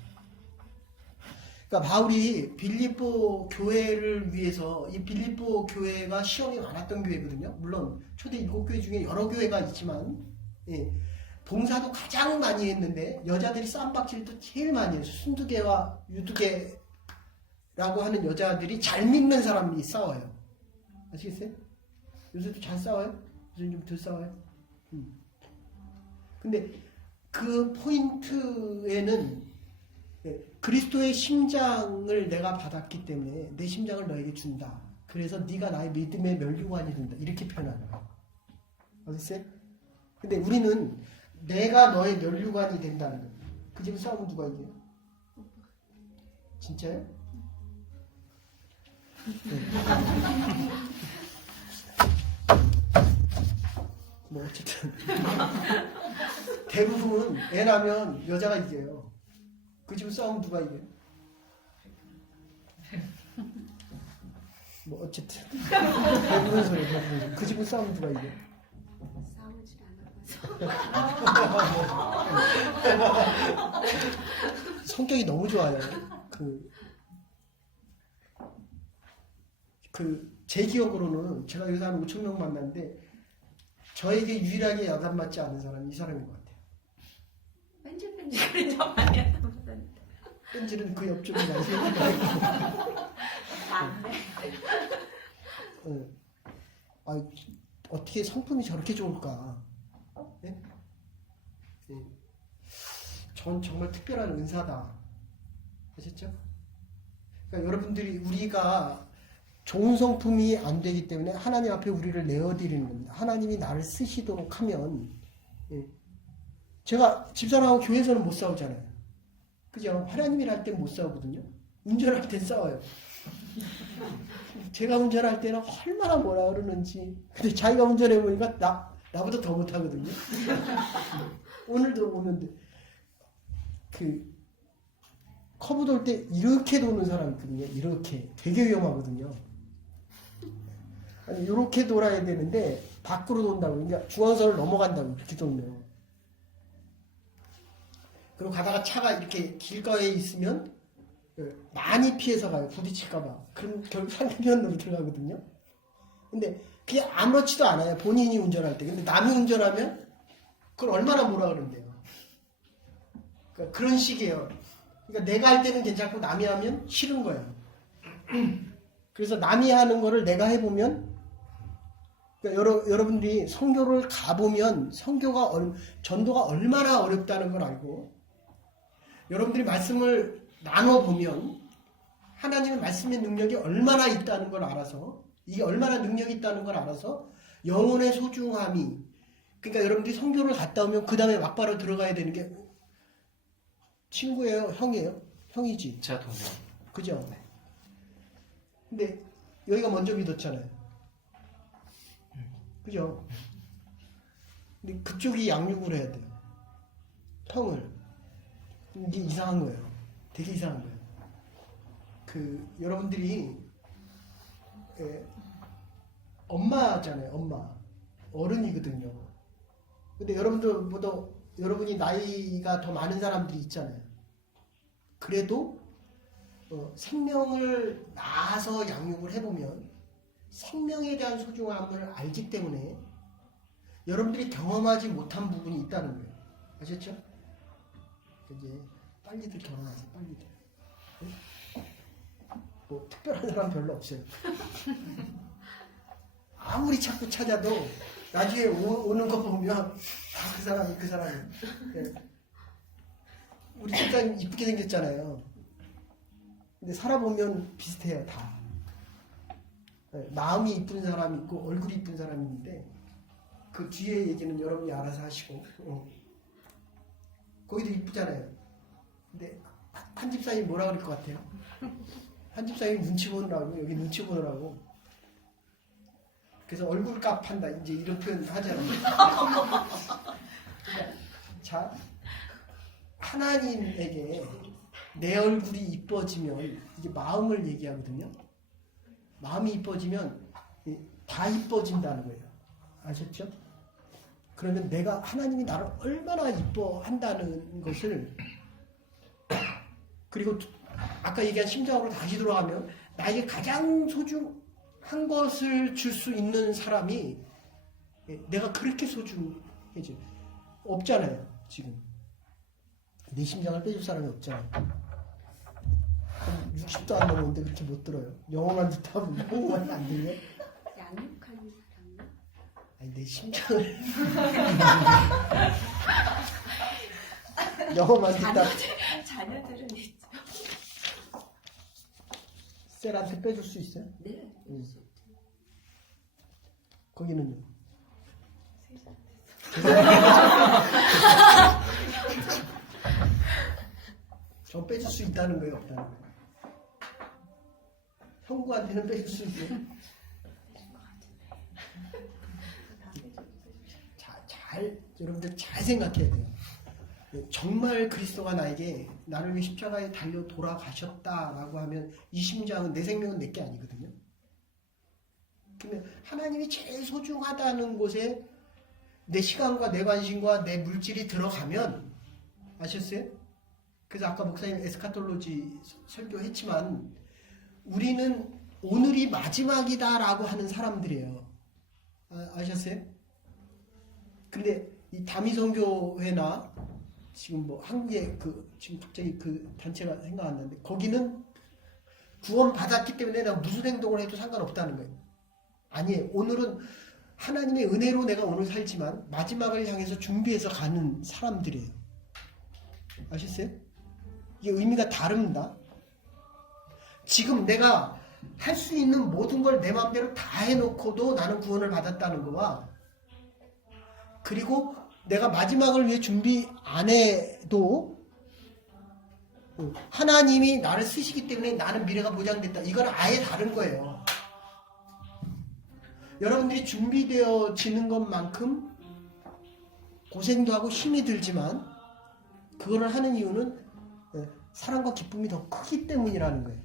그러니까 바울이 빌립보 교회를 위해서 이 빌립보 교회가 시험이 많았던 교회거든요. 물론 초대 7교회 중에 여러 교회가 있지만 예, 봉사도 가장 많이 했는데 여자들이 쌈박질도 제일 많이 했어요. 순두개와 유두개라고 하는 여자들이 잘 믿는 사람이 싸워요. 아시겠어요? 요새도 잘 싸워요? 요즘 좀 덜 싸워요? 근데 그 포인트에는 그리스도의 심장을 내가 받았기 때문에 내 심장을 너에게 준다. 그래서 네가 나의 믿음의 면류관이 된다. 이렇게 표현하는 거예요. 아시겠어요? 근데 우리는 내가 너의 면류관이 된다는 거예요. 그 지금 싸우면 누가 이겨요? 진짜요? 네. 뭐 어쨌든 대부분 애 낳으면 여자가 이겨요. 그 집은 싸우면 누가 이겨요? 뭐 어쨌든 대부분 소리 대부분 그 집은 싸우면 누가 이겨요? 싸우질 않아서. 성격이 너무 좋아요. 제 기억으로는 제가 여기서 한 5천 명 만났는데 저에게 유일하게 야단 맞지 않은 사람이 이 사람인 것 같아요. 뺀질뺀질거리죠. 많이 하다보다. 뺀질은 그 옆쪽에 나시고 아, 어떻게 성품이 저렇게 좋을까? 네? 네. 전 정말 특별한 은사다. 아셨죠? 그러니까 여러분들이 우리가 좋은 성품이 안 되기 때문에 하나님 앞에 우리를 내어드리는 겁니다. 하나님이 나를 쓰시도록 하면 예. 제가 집사람하고 교회에서는 못 싸우잖아요. 그죠? 하나님이랑 땐 못 싸우거든요. 운전할 땐 싸워요. 제가 운전할 때는 얼마나 뭐라 그러는지. 근데 자기가 운전해보니까 나보다 더 못하거든요. 오늘도 오는데 커브 돌 때 이렇게 도는 사람이 있거든요. 이렇게. 되게 위험하거든요. 아니, 이렇게 돌아야 되는데 밖으로 돈다고. 그러니까 중앙선을 넘어간다고. 이렇게 돌면. 그리고 가다가 차가 이렇게 길가에 있으면 많이 피해서 가요. 부딪힐까봐. 그럼 결국 상편으로 들어가거든요. 근데 그게 아무렇지도 않아요. 본인이 운전할 때. 근데 남이 운전하면 그걸 얼마나 뭐라 그런대요. 그러니까 그런 식이에요. 그러니까 내가 할 때는 괜찮고 남이 하면 싫은 거예요. 그래서 남이 하는 거를 내가 해보면 그러니까 여러분들이 선교를 가보면 전도가 얼마나 어렵다는 걸 알고 여러분들이 말씀을 나눠보면 하나님의 말씀의 능력이 얼마나 있다는 걸 알아서 이게 얼마나 능력이 있다는 걸 알아서 영혼의 소중함이 그러니까 여러분들이 선교를 갔다 오면 그 다음에 막바로 들어가야 되는 게 친구예요? 형이에요? 형이지? 제가 동생. 그죠? 근데 여기가 먼저 믿었잖아요. 그죠? 근데 그쪽이 양육을 해야 돼요. 형을. 이게 이상한 거예요. 되게 이상한 거예요. 여러분들이 엄마잖아요. 엄마. 어른이거든요. 근데 여러분들보다 여러분이 나이가 더 많은 사람들이 있잖아요. 그래도 생명을 낳아서 양육을 해보면 생명에 대한 소중함을 알기 때문에 여러분들이 경험하지 못한 부분이 있다는 거예요. 아셨죠? 이제 빨리들 결혼하세요. 빨리들. 네? 뭐 특별한 사람 별로 없어요. 아무리 자꾸 찾아도 나중에 오는 거 보면 그 사람이. 네. 우리 집사님 이쁘게 생겼잖아요. 근데 살아보면 비슷해요. 다. 네. 마음이 이쁜 사람이 있고 얼굴이 이쁜 사람이 있는데 그 뒤에 얘기는 여러분이 알아서 하시고 거기도 이쁘잖아요. 근데 한 집사님이 뭐라 그럴 것 같아요? 한 집사님이 눈치 보느라고 여기 눈치 보느라고 그래서 얼굴값 한다 이제 이런 표현 하잖아요. 자, 하나님에게 내 얼굴이 이뻐지면 이게 마음을 얘기하거든요. 마음이 이뻐지면 다 이뻐진다는 거예요. 아셨죠? 그러면 내가 하나님이 나를 얼마나 이뻐한다는 것을 그리고 아까 얘기한 심정으로 다시 돌아가면 나에게 가장 소중한 것을 줄 수 있는 사람이 내가 그렇게 소중해져. 없잖아요, 지금. 내 심장을 빼줄 사람이 없잖아요. 60도 안 넘었는데 그렇게 못 들어요. 영어만 듣다 보면 영어만 안 들려? 양육하는 사람은 아니, 내 심장을. 영어만 듣다 자녀들은 있죠. 셀한테 빼줄 수 있어요? 네. 거기는요? 저 빼줄 수 있다는 거예요, 없다는 거예요? 형구한테는 빼줄 수 있어요? 여러분들 잘 생각해야 돼요. 정말 그리스도가 나를 위해 십자가에 달려 돌아가셨다라고 하면 이 심장은, 내 생명은 내게 아니거든요. 그러면 하나님이 제일 소중하다는 곳에 내 시간과 내 관심과 내 물질이 들어가면, 아셨어요? 그래서 아까 목사님 에스카톨로지 설교했지만 우리는 오늘이 마지막이다라고 하는 사람들이에요. 아셨어요? 근데 이 다미선교회나 지금 뭐 한국에 지금 갑자기 그 단체가 생각 안 나는데 거기는 구원 받았기 때문에 내가 무슨 행동을 해도 상관없다는 거예요. 아니에요. 오늘은 하나님의 은혜로 내가 오늘 살지만 마지막을 향해서 준비해서 가는 사람들이에요. 아셨어요? 이게 의미가 다릅니다. 지금 내가 할 수 있는 모든 걸 내 마음대로 다 해놓고도 나는 구원을 받았다는 거와, 그리고 내가 마지막을 위해 준비 안 해도 하나님이 나를 쓰시기 때문에 나는 미래가 보장됐다. 이건 아예 다른 거예요. 여러분들이 준비되어지는 것만큼 고생도 하고 힘이 들지만 그거를 하는 이유는 사랑과 기쁨이 더 크기 때문이라는 거예요.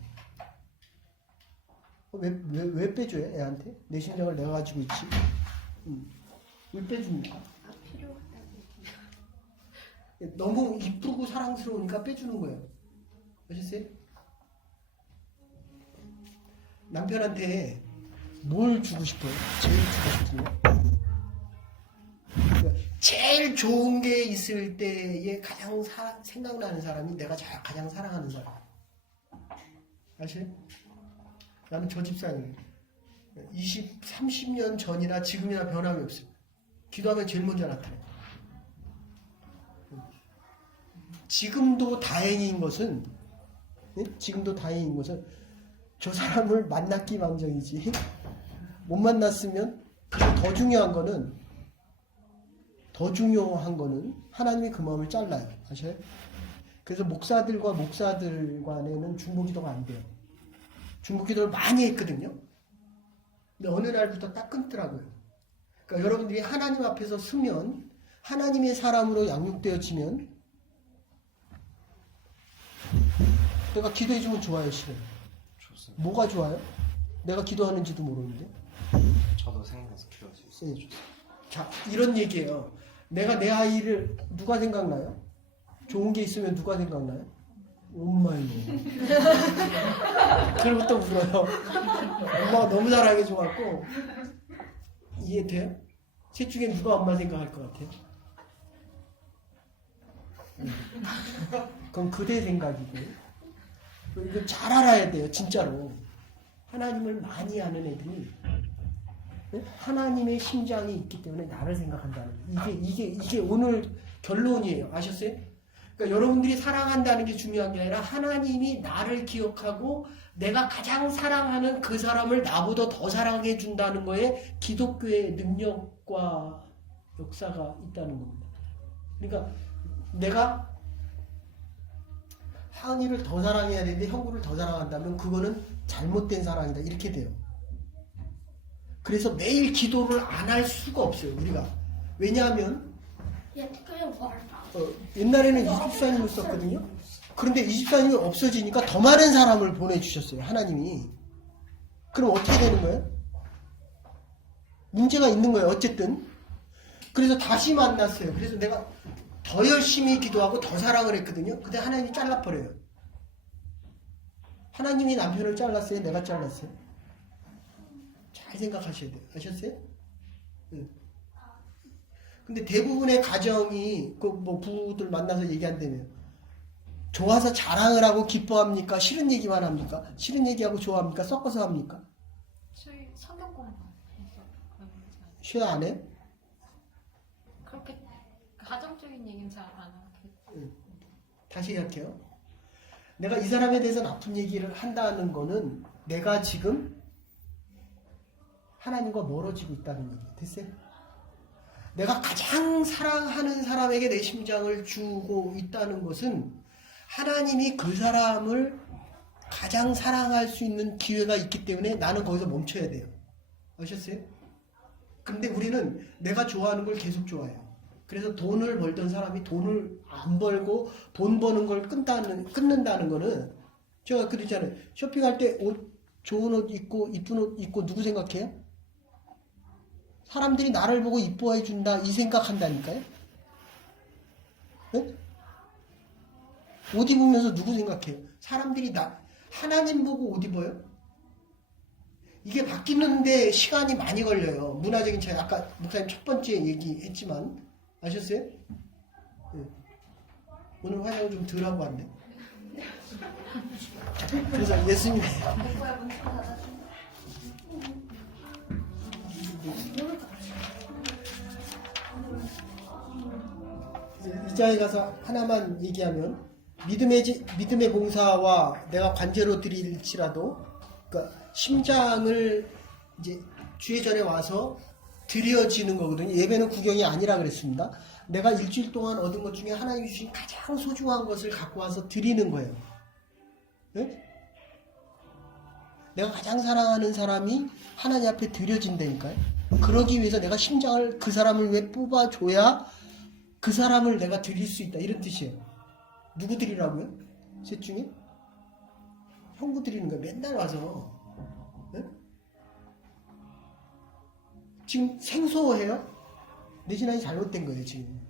왜 빼줘요, 애한테? 내 심장을 내가 가지고 있지. 왜 빼줍니까? 필요하다고. 너무 이쁘고 사랑스러우니까 빼주는 거예요. 아셨어요? 남편한테 뭘 주고 싶어요? 제일 주고 싶은 거? 제일 좋은 게 있을 때에 가장 생각나는 사람이 내가 가장 사랑하는 사람. 아시죠? 나는 저 집사님 30년 전이나 지금이나 변함이 없어요. 기도하면 제일 먼저 나타나요. 지금도 다행인 것은 저 사람을 만났기 망정이지 못 만났으면, 더 중요한 거는 하나님이 그 마음을 잘라요. 아셔요? 그래서 목사들과 목사들 간에는 중보기도가 안 돼요. 중보기도를 많이 했거든요. 근데 어느 날부터 딱 끊더라고요. 그러니까 여러분들이 하나님 앞에서 서면, 하나님의 사람으로 양육되어지면 내가 기도해주면 좋아요, 싫어요? 좋습니다. 뭐가 좋아요? 내가 기도하는지도 모르는데. 저도 생각나서 기도할 수 있어요. 네. 자, 이런 얘기예요. 내가 내 아이를 누가 생각나요? 좋은 게 있으면 누가 생각나요? 엄마예요. 그리고 또 울어요. 엄마가 너무 사랑해줘갖고. 이해돼요? 셋 중에 누가 엄마 생각할 것 같아요? 그건 그대 생각이고. 이거 잘 알아야 돼요, 진짜로. 하나님을 많이 아는 애들이 하나님의 심장이 있기 때문에 나를 생각한다는 거예요. 이게 오늘 결론이에요. 아셨어요? 그러니까 여러분들이 사랑한다는 게 중요한 게 아니라 하나님이 나를 기억하고 내가 가장 사랑하는 그 사람을 나보다 더 사랑해 준다는 거에 기독교의 능력과 역사가 있다는 겁니다. 그러니까 내가 하은이를 더 사랑해야 되는데 형구를 더 사랑한다면 그거는 잘못된 사랑이다. 이렇게 돼요. 그래서 매일 기도를 안 할 수가 없어요, 우리가. 왜냐하면 옛날에는 이집사님을 썼거든요. 그런데 이집사님이 없어지니까 더 많은 사람을 보내주셨어요, 하나님이. 그럼 어떻게 되는 거예요? 문제가 있는 거예요, 어쨌든. 그래서 다시 만났어요. 그래서 내가 더 열심히 기도하고 더 사랑을 했거든요. 근데 하나님이 잘라버려요. 하나님이 남편을 잘랐어요? 내가 잘랐어요? 잘 생각하셔야 돼요. 아셨어요? 응. 근데 대부분의 가정이 그 뭐 부부들 만나서 얘기한다면 좋아서 자랑을 하고 기뻐합니까? 싫은 얘기만 합니까? 싫은 얘기하고 좋아합니까? 섞어서 합니까? 저희 성경 공부해서 그런 거지 않아요. 쉬어 안 해? 그렇게 가정적인 얘기는 잘 안 하고. 다시 생각해요. 내가 이 사람에 대해서 나쁜 얘기를 한다는 거는 내가 지금 하나님과 멀어지고 있다는 얘기예요. 됐어요? 내가 가장 사랑하는 사람에게 내 심장을 주고 있다는 것은 하나님이 그 사람을 가장 사랑할 수 있는 기회가 있기 때문에 나는 거기서 멈춰야 돼요. 아셨어요? 근데 우리는 내가 좋아하는 걸 계속 좋아해요. 그래서 돈을 벌던 사람이 돈을 안 벌고 돈 버는 걸 끊는다는 거는 제가 그러잖아요. 쇼핑할 때 좋은 옷 입고 이쁜 옷 입고 누구 생각해요? 사람들이 나를 보고 이뻐해 준다 이 생각한다니까요. 네? 옷 입으면서 누구 생각해요? 사람들이 하나님 보고 옷 입어요? 이게 바뀌는데 시간이 많이 걸려요. 문화적인 차이. 아까 목사님 첫 번째 얘기했지만 아셨어요? 네. 오늘 화장을 좀 덜 하고 왔네. 그래서 예수님 이 장에 가서 하나만 얘기하면 믿음의 봉사와 내가 관제로 드릴지라도 그러니까 심장을 이제 주의 전에 와서 드려지는 거거든요. 예배는 구경이 아니라 그랬습니다. 내가 일주일 동안 얻은 것 중에 하나님이 주신 가장 소중한 것을 갖고 와서 드리는 거예요. 네? 내가 가장 사랑하는 사람이 하나님 앞에 드려진다니까요. 그러기 위해서 내가 심장을 그 사람을 왜 뽑아줘야 그 사람을 내가 드릴 수 있다 이런 뜻이에요. 누구 드리라고요? 셋 중에? 형부 드리는 거예요. 맨날 와서. 네? 지금 생소해요? 내 신앙이 잘못된 거예요. 지금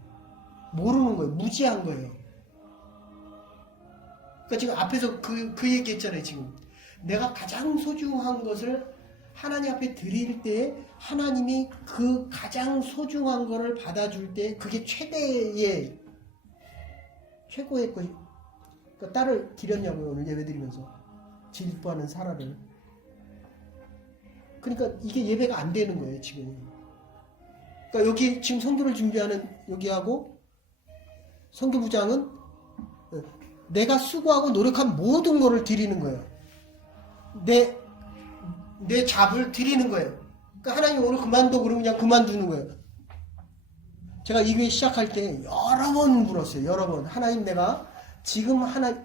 모르는 거예요. 무지한 거예요. 그러니까 지금 앞에서 그 얘기 했잖아요. 지금 내가 가장 소중한 것을 하나님 앞에 드릴 때 하나님이 그 가장 소중한 것을 받아줄 때 그게 최고의 것이 그러니까 딸을 기렸냐고요. 오늘 예배 드리면서 질투하는 사라를. 그러니까 이게 예배가 안 되는 거예요. 지금. 그러니까 여기 지금 성도를 준비하는 여기하고 성교부장은 내가 수고하고 노력한 모든 것을 드리는 거예요. 내 잡을 드리는 거예요. 그러니까 하나님 오늘 그만둬 그러면 그냥 그만두는 거예요. 제가 이 교회 시작할 때 여러 번 물었어요. 여러 번. 하나님 내가 지금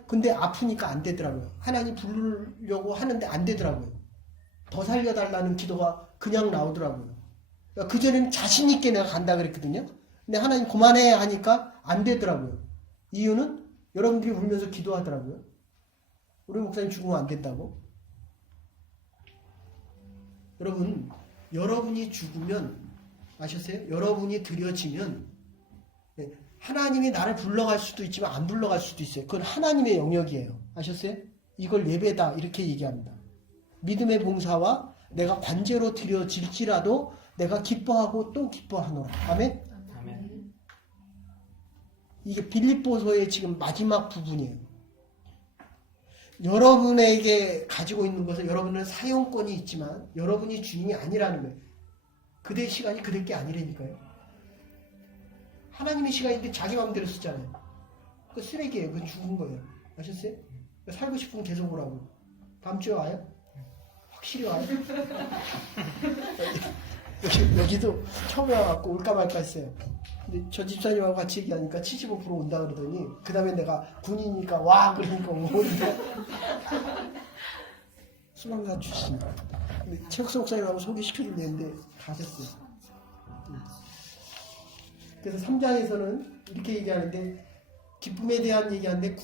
근데 아프니까 안 되더라고요. 하나님 부르려고 하는데 안 되더라고요. 더 살려달라는 기도가 그냥 나오더라고요. 그러니까 그전에는 자신 있게 내가 간다 그랬거든요. 근데 하나님 그만해 하니까 안 되더라고요. 이유는 여러분들이 울면서 기도하더라고요. 우리 목사님 죽으면 안 된다고. 여러분, 여러분이 죽으면 아셨어요? 여러분이 드려지면 하나님이 나를 불러갈 수도 있지만 안 불러갈 수도 있어요. 그건 하나님의 영역이에요. 아셨어요? 이걸 예배다 이렇게 얘기합니다. 믿음의 봉사와 내가 관제로 드려질지라도 내가 기뻐하고 또 기뻐하노라. 아멘? 아멘. 이게 빌립보서의 지금 마지막 부분이에요. 여러분에게 가지고 있는 것은 여러분은 사용권이 있지만 여러분이 주인이 아니라는 거예요. 그대의 시간이 그대 게 아니라니까요. 하나님의 시간인데 자기 마음대로 쓰잖아요. 그거 쓰레기예요. 그건 죽은 거예요. 아셨어요? 살고 싶으면 계속 오라고. 다음 주에 와요? 확실히 와요? 여기도 처음에 와갖고 올까 말까 했어요. 근데 저 집사님하고 같이 얘기하니까 75% 온다 그러더니 그 다음에 내가 군이니까 와 그러니까 오는데 수강사 출신이다. 최국수 목사님하고 소개시켜주려는데 가셨어요. 그래서 3장에서는 이렇게 얘기하는데 기쁨에 대한 얘기하는데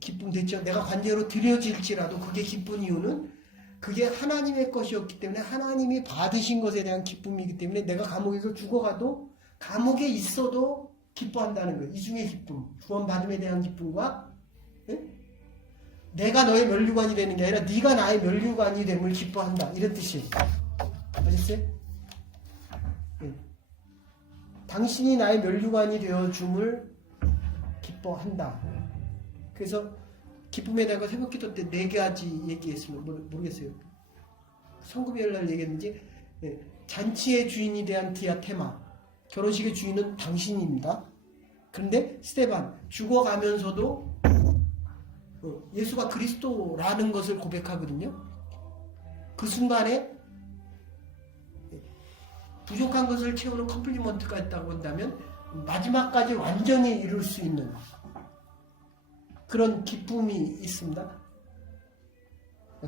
기쁨 됐죠. 내가 관제로 드려질지라도 그게 기쁜 이유는 그게 하나님의 것이었기 때문에 하나님이 받으신 것에 대한 기쁨이기 때문에 내가 감옥에서 죽어가도 감옥에 있어도 기뻐한다는 거예요. 이 중에 기쁨, 구원받음에 대한 기쁨과 내가 너의 면류관이 되는 게 아니라 네가 나의 면류관이 됨을 기뻐한다. 이런 뜻이에요. 아셨어요? 네. 당신이 나의 면류관이 되어줌을 기뻐한다. 그래서 기쁨에 대한 거 새벽기도 때 4가지 얘기했으면 모르겠어요. 성구별 날 얘기했는지 네. 잔치의 주인이 대한 디아테마, 결혼식의 주인은 당신입니다. 그런데 스테반 죽어가면서도 예수가 그리스도라는 것을 고백하거든요. 그 순간에 부족한 것을 채우는 컴플리먼트가 있다고 한다면 마지막까지 완전히 이룰 수 있는 그런 기쁨이 있습니다.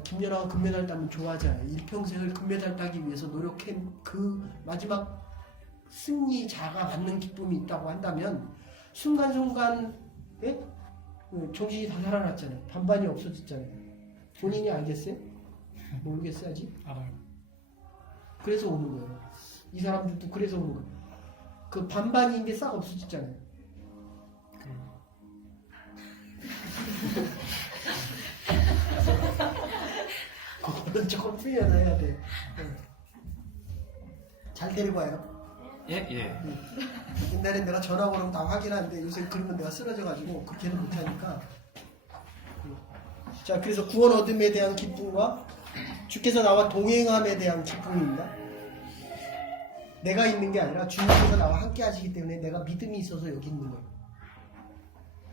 김연아가 금메달 따면 좋아하잖아요. 일평생을 금메달 따기 위해서 노력한 그 마지막 승리자가 갖는 기쁨이 있다고 한다면 순간순간에 정신이 다 살아났잖아요. 반반이 없어졌잖아요. 본인이 알겠어요? 모르겠어요 아직? 알아요. 그래서 오는 거예요. 이 사람들도 그래서 오는 거예요. 그 반반인 게 싹 없어졌잖아요. 그거는 조금 풀려나야 돼. 잘 데리고 와요. 예. 옛날에 내가 전화번호 다 확인하는데 요새 그러면 내가 쓰러져가지고 그렇게는 못하니까. 자, 그래서 구원 얻음에 대한 기쁨과 주께서 나와 동행함에 대한 기쁨입니다. 내가 있는 게 아니라 주님께서 나와 함께 하시기 때문에 내가 믿음이 있어서 여기 있는 거예요.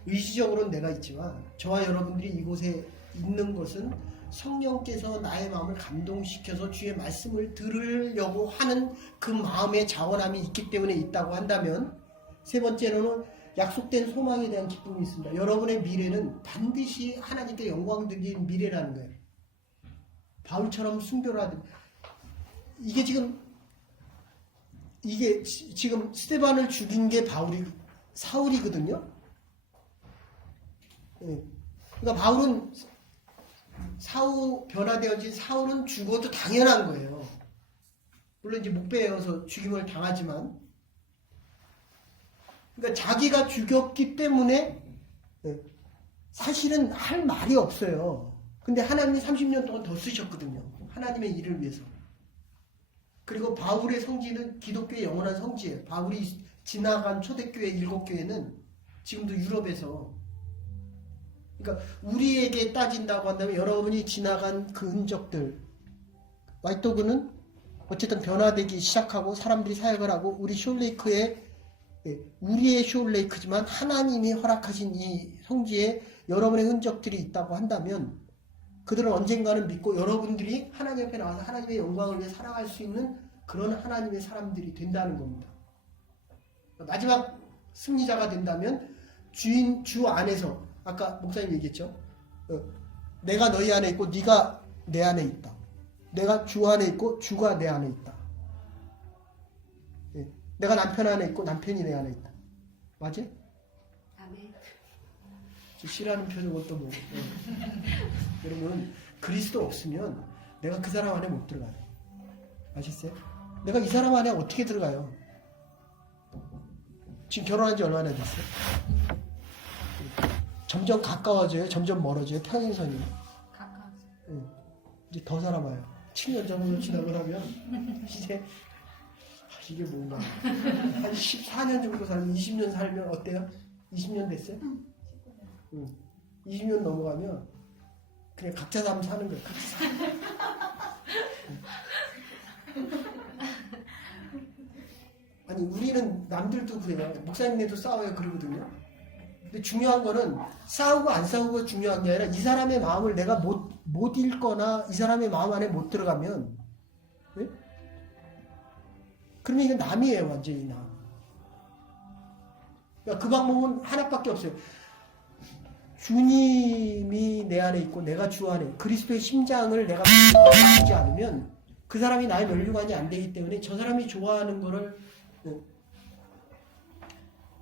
의지적으로는 내가 있지만 저와 여러분들이 이곳에 있는 것은 성령께서 나의 마음을 감동시켜서 주의 말씀을 들으려고 하는 그 마음의 자원함이 있기 때문에 있다고 한다면, 세 번째로는 약속된 소망에 대한 기쁨이 있습니다. 여러분의 미래는 반드시 하나님께 영광 드리는 미래라는 거예요. 바울처럼 순교를 하든, 이게 지금 스데반을 죽인 게 사울이거든요. 그러니까 바울은 변화되어진 사울은 죽어도 당연한 거예요. 물론 이제 목배여서 죽임을 당하지만, 그러니까 자기가 죽였기 때문에 사실은 할 말이 없어요. 근데 하나님이 30년 동안 더 쓰셨거든요. 하나님의 일을 위해서. 그리고 바울의 성지는 기독교의 영원한 성지예요. 바울이 지나간 초대교회 7교회는 지금도 유럽에서, 그러니까 우리에게 따진다고 한다면 여러분이 지나간 그 흔적들, 와이토그는 어쨌든 변화되기 시작하고 사람들이 사역을 하고, 우리 숄레이크에 우리의 숄레이크지만 하나님이 허락하신 이 성지에 여러분의 흔적들이 있다고 한다면 그들은 언젠가는 믿고 여러분들이 하나님 앞에 나와서 하나님의 영광을 위해 살아갈 수 있는 그런 하나님의 사람들이 된다는 겁니다. 마지막 승리자가 된다면 주 안에서, 아까 목사님 얘기했죠. 내가 너희 안에 있고 네가 내 안에 있다. 내가 주 안에 있고 주가 내 안에 있다. 내가 남편 안에 있고 남편이 내 안에 있다. 맞지? 아멘. 싫어하는 표정은 또 뭐. 여러분, 그리스도 없으면 내가 그 사람 안에 못 들어가요. 아셨어요? 내가 이 사람 안에 어떻게 들어가요? 지금 결혼한 지 얼마나 됐어요? 점점 가까워져요? 점점 멀어져요? 평행선이. 가까워서. 이제 더 살아봐요. 7년 정도 지나고 나면 이제 이게 뭔가 한 14년 정도 살면, 20년 살면 어때요? 20년 됐어요? 20년 넘어가면 그냥 각자 삶 사는 거예요. 각자 삶. 아니, 우리는 남들도 그래요. 목사님네도 싸워요 그러거든요. 근데 중요한 거는 싸우고 안 싸우고 중요한 게 아니라 이 사람의 마음을 내가 못 읽거나 이 사람의 마음 안에 못 들어가면, 네? 그러면 이건 남이에요. 완전히 남. 그러니까 그 방법은 하나밖에 없어요. 주님이 내 안에 있고 내가 주 안에, 그리스도의 심장을 내가 알지 않으면 그 사람이 나의 면류관이 안 되기 때문에 저 사람이 좋아하는 거를,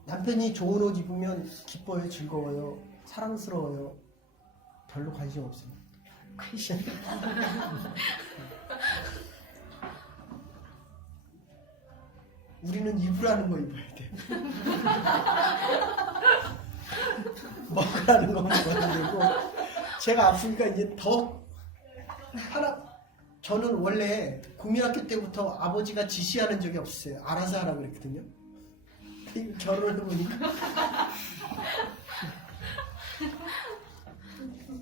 남편이 좋은 옷 입으면 기뻐요, 즐거워요, 사랑스러워요? 별로 관심 없어요. 우리는 입으라는 거 입어야 돼. 먹으라는 거 먹어야 되고, 제가 아프니까 이제 더 저는 원래 국민학교 때부터 아버지가 지시하는 적이 없어요. 알아서 하라고 그랬거든요. 결혼을 해보니까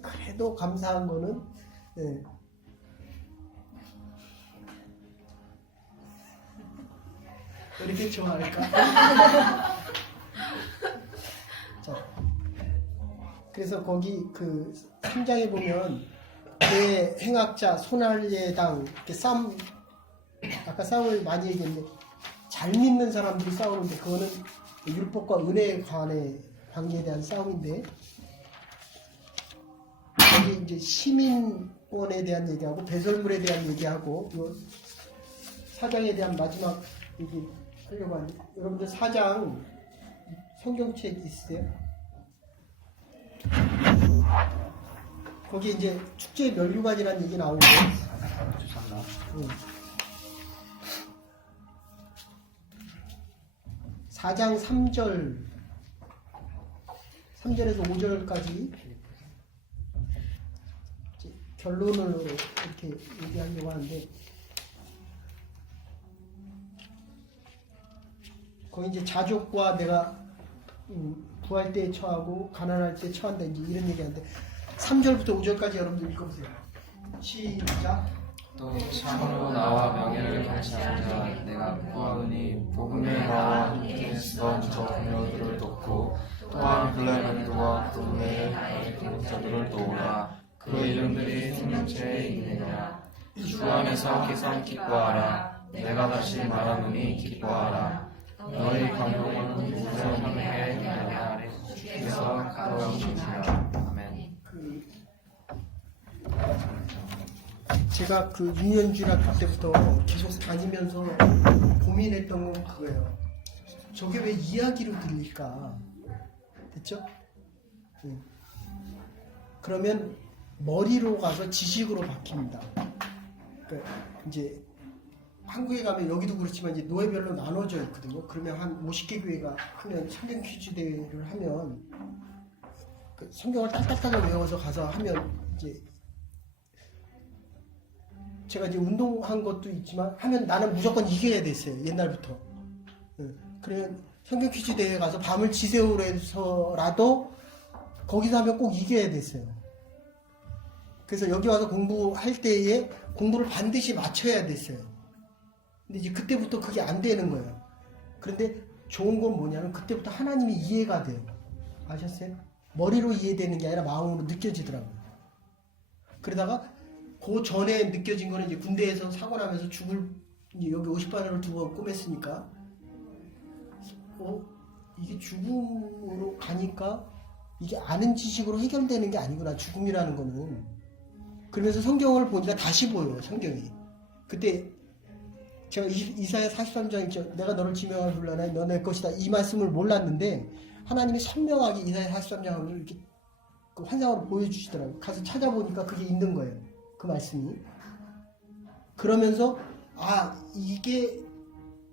그래도 감사한 거는 네. 왜 이렇게 좋아할까? 자, 그래서 거기 그 3장에 보면 대행학자 손할례당 이렇게 싸움, 아까 싸움을 많이 얘기했는데 잘 믿는 사람들이 싸우는데 그거는 율법과 은혜에 관의 관계에 대한 싸움인데 여기 이제 시민권에 대한 얘기하고 배설물에 대한 얘기하고 요 사장에 대한 마지막 얘기 하려고 하는데 여러분들 4장 성경책 있으세요? 거기 이제 축제 면류관이라는 얘기 나오고 응. 4장 3절에서 5절까지 결론으로 이렇게 얘기하려고 하는데 거기 이제 자족과 내가 구할 때 처하고 가난할 때 처한다 이제 이런 얘기하는데 3절부터 5절까지 여러분들 읽어보세요. 시작. 또 참으로 나와 명예를 경치한 자 내가 구하오니 복음의 나와 함께 쓰던 저 동료들을 돕고 또한 블레멘도와 그 외에 나의 동역자들을 도우라. 그 이름들이 생명체에 있느냐. 주 안에서 계속 기뻐하라. 내가 다시 말하노니 기뻐하라. 너희 감동은 무서운 힘에 나를 주께서 가까우시니라. 아멘. 제가 그 6년 주일학교 때부터 계속 다니면서 고민했던 건 그거예요. 저게 왜 이야기로 들릴까? 됐죠? 네. 그러면 머리로 가서 지식으로 바뀝니다. 그러니까 이제 한국에 가면 여기도 그렇지만 이제 노예별로 나눠져 있거든요. 그러면 한 50개 교회가 하면 성경 퀴즈 대회를 하면 그 성경을 딱딱하게 외워서 가서 하면 이제 제가 이제 운동한 것도 있지만 하면 나는 무조건 이겨야 됐어요. 옛날부터. 그러면 성경 퀴즈 대회 가서 밤을 지새우려서라도 거기서 하면 꼭 이겨야 됐어요. 그래서 여기 와서 공부할 때에 공부를 반드시 맞춰야 됐어요. 근데 이제 그때부터 그게 안 되는 거예요. 그런데 좋은 건 뭐냐면 그때부터 하나님이 이해가 돼요. 아셨어요? 머리로 이해되는 게 아니라 마음으로 느껴지더라고요. 그러다가 그 전에 느껴진 거는 이제 군대에서 사고 나면서 죽을 이제 여기 50바늘을 2번 꼬맸으니까 이게 죽음으로 가니까 이게 아는 지식으로 해결되는 게 아니구나 죽음이라는 거는. 그러면서 성경을 보니까 다시 보여요. 성경이. 그때 제가 이사야 43장 있죠. 내가 너를 지명하여 불러나 너 내 것이다. 이 말씀을 몰랐는데 하나님이 선명하게 이사야 43장을 이렇게 그 환상으로 보여주시더라고요. 가서 찾아보니까 그게 있는 거예요. 그 말씀이. 그러면서 아 이게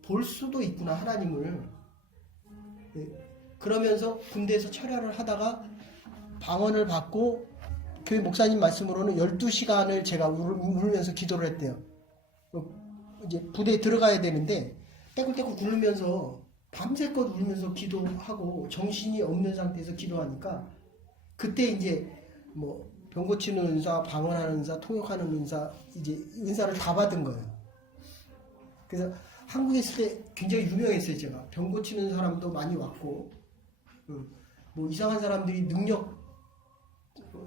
볼 수도 있구나 하나님을. 네. 그러면서 군대에서 철야를 하다가 방언을 받고 교회 목사님 말씀으로는 12시간을 제가 울면서 기도를 했대요. 이제 부대에 들어가야 되는데 떼굴떼굴 굴면서 밤새껏 울면서 기도하고 정신이 없는 상태에서 기도하니까 그때 이제 뭐 병 고치는 은사, 방언하는 은사, 통역하는 은사 이제 은사를 다 받은 거예요. 그래서 한국에 있을 때 굉장히 유명했어요. 제가 병 고치는 사람도 많이 왔고 뭐 이상한 사람들이 능력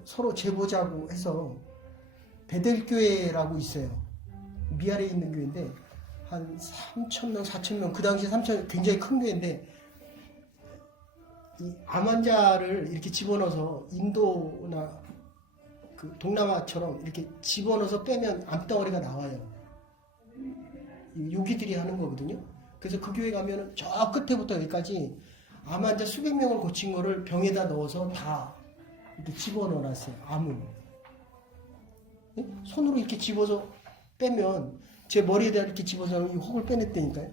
서로 재보자고 해서 베델교회라고 있어요. 미아래에 있는 교회인데 한 3,000명, 4,000명 그 당시에 3,000명 굉장히 큰 교회인데 이 암 환자를 이렇게 집어넣어서 인도나 그 동남아처럼 이렇게 집어넣어서 빼면 암덩어리가 나와요. 요기들이 하는 거거든요. 그래서 그 교회 가면 저 끝에부터 여기까지 암 환자 수백 명을 고친 거를 병에다 넣어서 다 이렇게 집어넣어놨어요. 암을. 네? 손으로 이렇게 집어서 빼면 제 머리에다 이렇게 집어서 이 혹을 빼냈다니까요.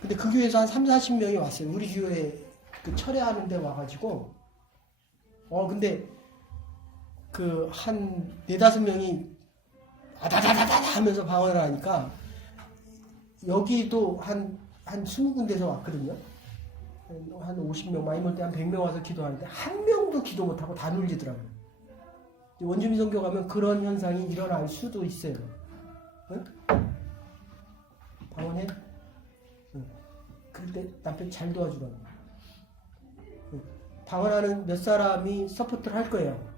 근데 그 교회에서 한 30-40명이 왔어요. 우리 교회에 그 철회하는 데 와가지고 근데 그 한 4-5명이 아다다다다 하면서 방언을 하니까 여기도 한 20군데에서 왔거든요. 한 50명, 많이 볼 때 한 100명 와서 기도하는데 한 명도 기도 못하고 다 눌리더라고요. 원주민 선교 가면 그런 현상이 일어날 수도 있어요. 응? 방언해? 응. 그럴 때 남편 잘 도와주라고. 응. 방언하는 몇 사람이 서포트를 할 거예요.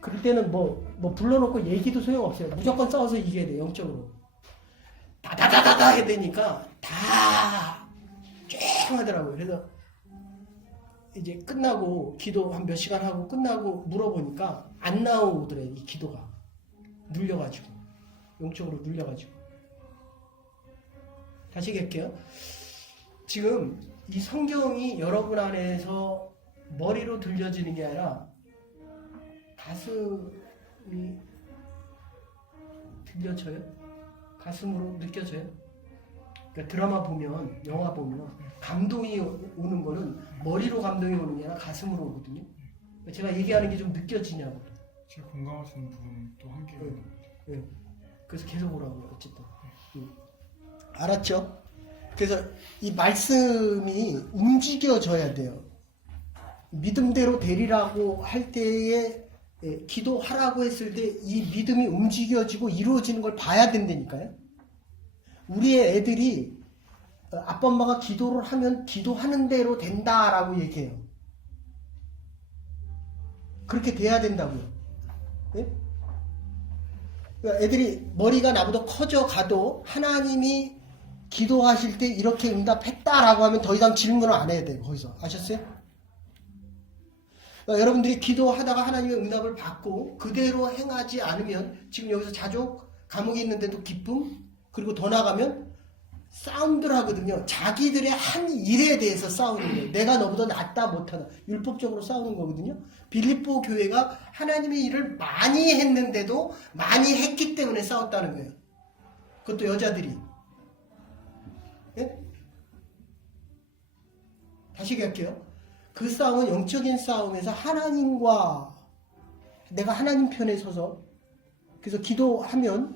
그럴 때는 뭐 불러놓고 얘기도 소용없어요. 무조건 싸워서 이겨야 돼, 영적으로. 다다다다다 해야 되니까 다 쨍하더라고요. 그래서 이제 끝나고 기도 한 몇 시간 하고 끝나고 물어보니까 안 나오더래요. 이 기도가 눌려가지고, 영적으로 눌려가지고. 다시 얘기할게요. 지금 이 성경이 여러분 안에서 머리로 들려지는 게 아니라 가슴이 들려져요? 가슴으로 느껴져요? 그러니까 드라마 보면, 영화 보면 감동이 오는 거는 머리로 감동이 오는 게 아니라 가슴으로 오거든요. 제가 얘기하는 게 좀 느껴지냐고. 제가 공감할 수 있는 부분은 또 한개 있는 것 같아요. 네. 그래서 계속 오라고요. 어쨌든. 알았죠? 그래서 이 말씀이 움직여져야 돼요. 믿음대로 되리라고 할 때에 기도하라고 했을 때 이 믿음이 움직여지고 이루어지는 걸 봐야 된다니까요. 우리의 애들이 아빠 엄마가 기도를 하면 기도하는 대로 된다라고 얘기해요. 그렇게 돼야 된다고요. 네? 그러니까 애들이 머리가 나보다 커져가도 하나님이 기도하실 때 이렇게 응답했다라고 하면 더 이상 질문을 안 해야 돼요. 거기서. 아셨어요? 그러니까 여러분들이 기도하다가 하나님의 응답을 받고 그대로 행하지 않으면 지금 여기서 자족, 감옥에 있는데도 기쁨, 그리고 더 나가면 싸움들 하거든요. 자기들의 한 일에 대해서 싸우는 거예요. 내가 너보다 낫다 못하다. 율법적으로 싸우는 거거든요. 빌립보 교회가 하나님의 일을 많이 했는데도 많이 했기 때문에 싸웠다는 거예요. 그것도 여자들이. 예? 다시 얘기할게요. 그 싸움은 영적인 싸움에서 하나님과 내가 하나님 편에 서서 그래서 기도하면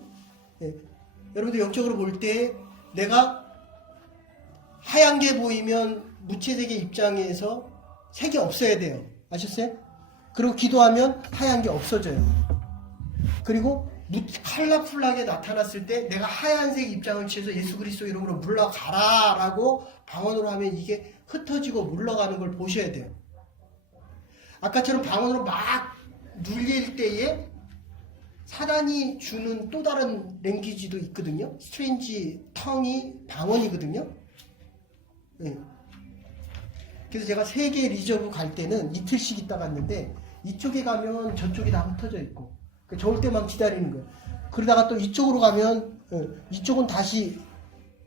여러분들 영적으로 볼 때 내가 하얀 게 보이면 무채색의 입장에서 색이 없어야 돼요. 아셨어요? 그리고 기도하면 하얀 게 없어져요. 그리고 컬러풀하게 나타났을 때 내가 하얀색 입장을 취해서 예수 그리스도 이름으로 물러가라 라고 방언으로 하면 이게 흩어지고 물러가는 걸 보셔야 돼요. 아까처럼 방언으로 막 눌릴 때에 사단이 주는 또 다른 랭귀지도 있거든요. 스트레인지 텅이 방언이거든요. 네. 그래서 제가 세계 리저브 갈 때는 이틀씩 있다 갔는데 이쪽에 가면 저쪽이 다 흩어져 있고 좋을 때만 기다리는 거예요. 그러다가 또 이쪽으로 가면 이쪽은 다시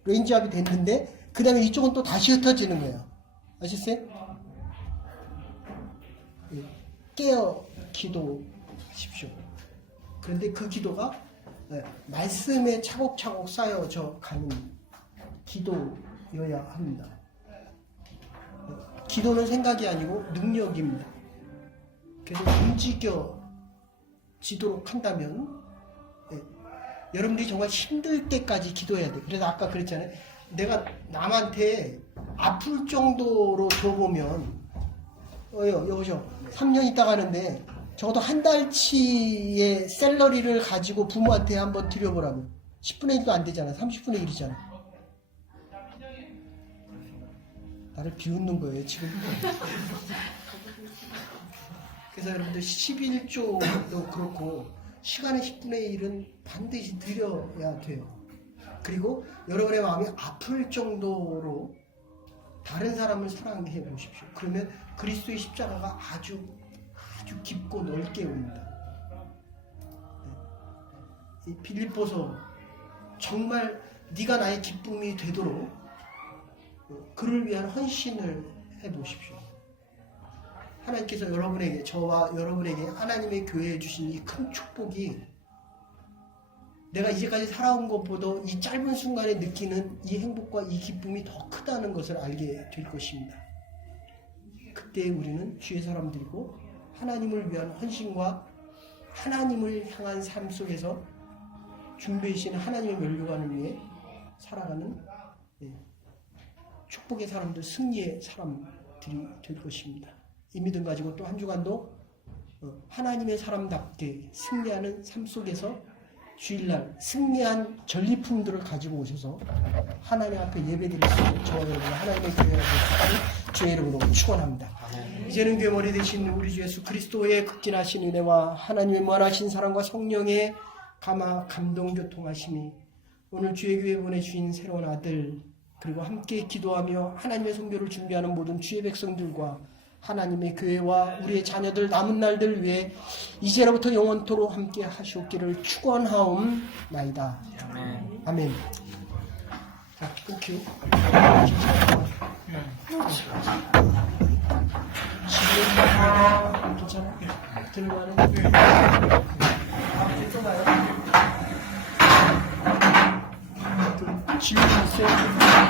레인지업이 됐는데 그 다음에 이쪽은 또 다시 흩어지는 거예요. 아셨어요? 깨어 기도하십시오. 그런데 그 기도가 말씀에 차곡차곡 쌓여져 가는 기도여야 합니다. 기도는 생각이 아니고 능력입니다. 그래서 움직여지도록 한다면 여러분들이 정말 힘들 때까지 기도해야 돼요. 그래서 아까 그랬잖아요. 내가 남한테 아플 정도로 줘보면 여보죠. 3년 있다 가는데 적어도 한 달치의 샐러리를 가지고 부모한테 한번 드려보라고. 10분의 1도 안 되잖아. 30분의 1이잖아. 나를 비웃는 거예요 지금. 그래서 여러분들 11조도 그렇고 시간의 10분의 1은 반드시 드려야 돼요. 그리고 여러분의 마음이 아플 정도로 다른 사람을 사랑해 보십시오. 그러면 그리스도의 십자가가 아주 깊고 넓게 옵니다. 이 빌립보서 정말 네가 나의 기쁨이 되도록 그를 위한 헌신을 해 보십시오. 하나님께서 여러분에게, 저와 여러분에게 하나님의 교회에 주신 이 큰 축복이 내가 이제까지 살아온 것보다 이 짧은 순간에 느끼는 이 행복과 이 기쁨이 더 크다는 것을 알게 될 것입니다. 그때 우리는 주의 사람들이고 하나님을 위한 헌신과 하나님을 향한 삶 속에서 준비하신 하나님의 멸류관을 위해 살아가는 축복의 사람들, 승리의 사람들이 될 것입니다. 이 믿음 가지고 또 한 주간도 하나님의 사람답게 승리하는 삶 속에서 주일날 승리한 전리품들을 가지고 오셔서 하나님 앞에 예배드릴 수 있는 저와 여러분 하나님의 교회라고 주의 이름으로 축원합니다. 이제는 교회 머리 되신 우리 주 예수 그리스도의 극진하신 은혜와 하나님의 무한하신 사랑과 성령의 감동 교통하심이 오늘 주의 교회 보내주신 새로운 아들 그리고 함께 기도하며 하나님의 성교를 준비하는 모든 주의 백성들과 하나님의 교회와 우리의 자녀들 남은 날들 위해 이제로부터 영원토록 함께 하시옵기를 축원하옵나이다. 아멘. 자, 땡큐. 괜찮아? 들어가는? 다음주에 또 봐요. 지금 있어요.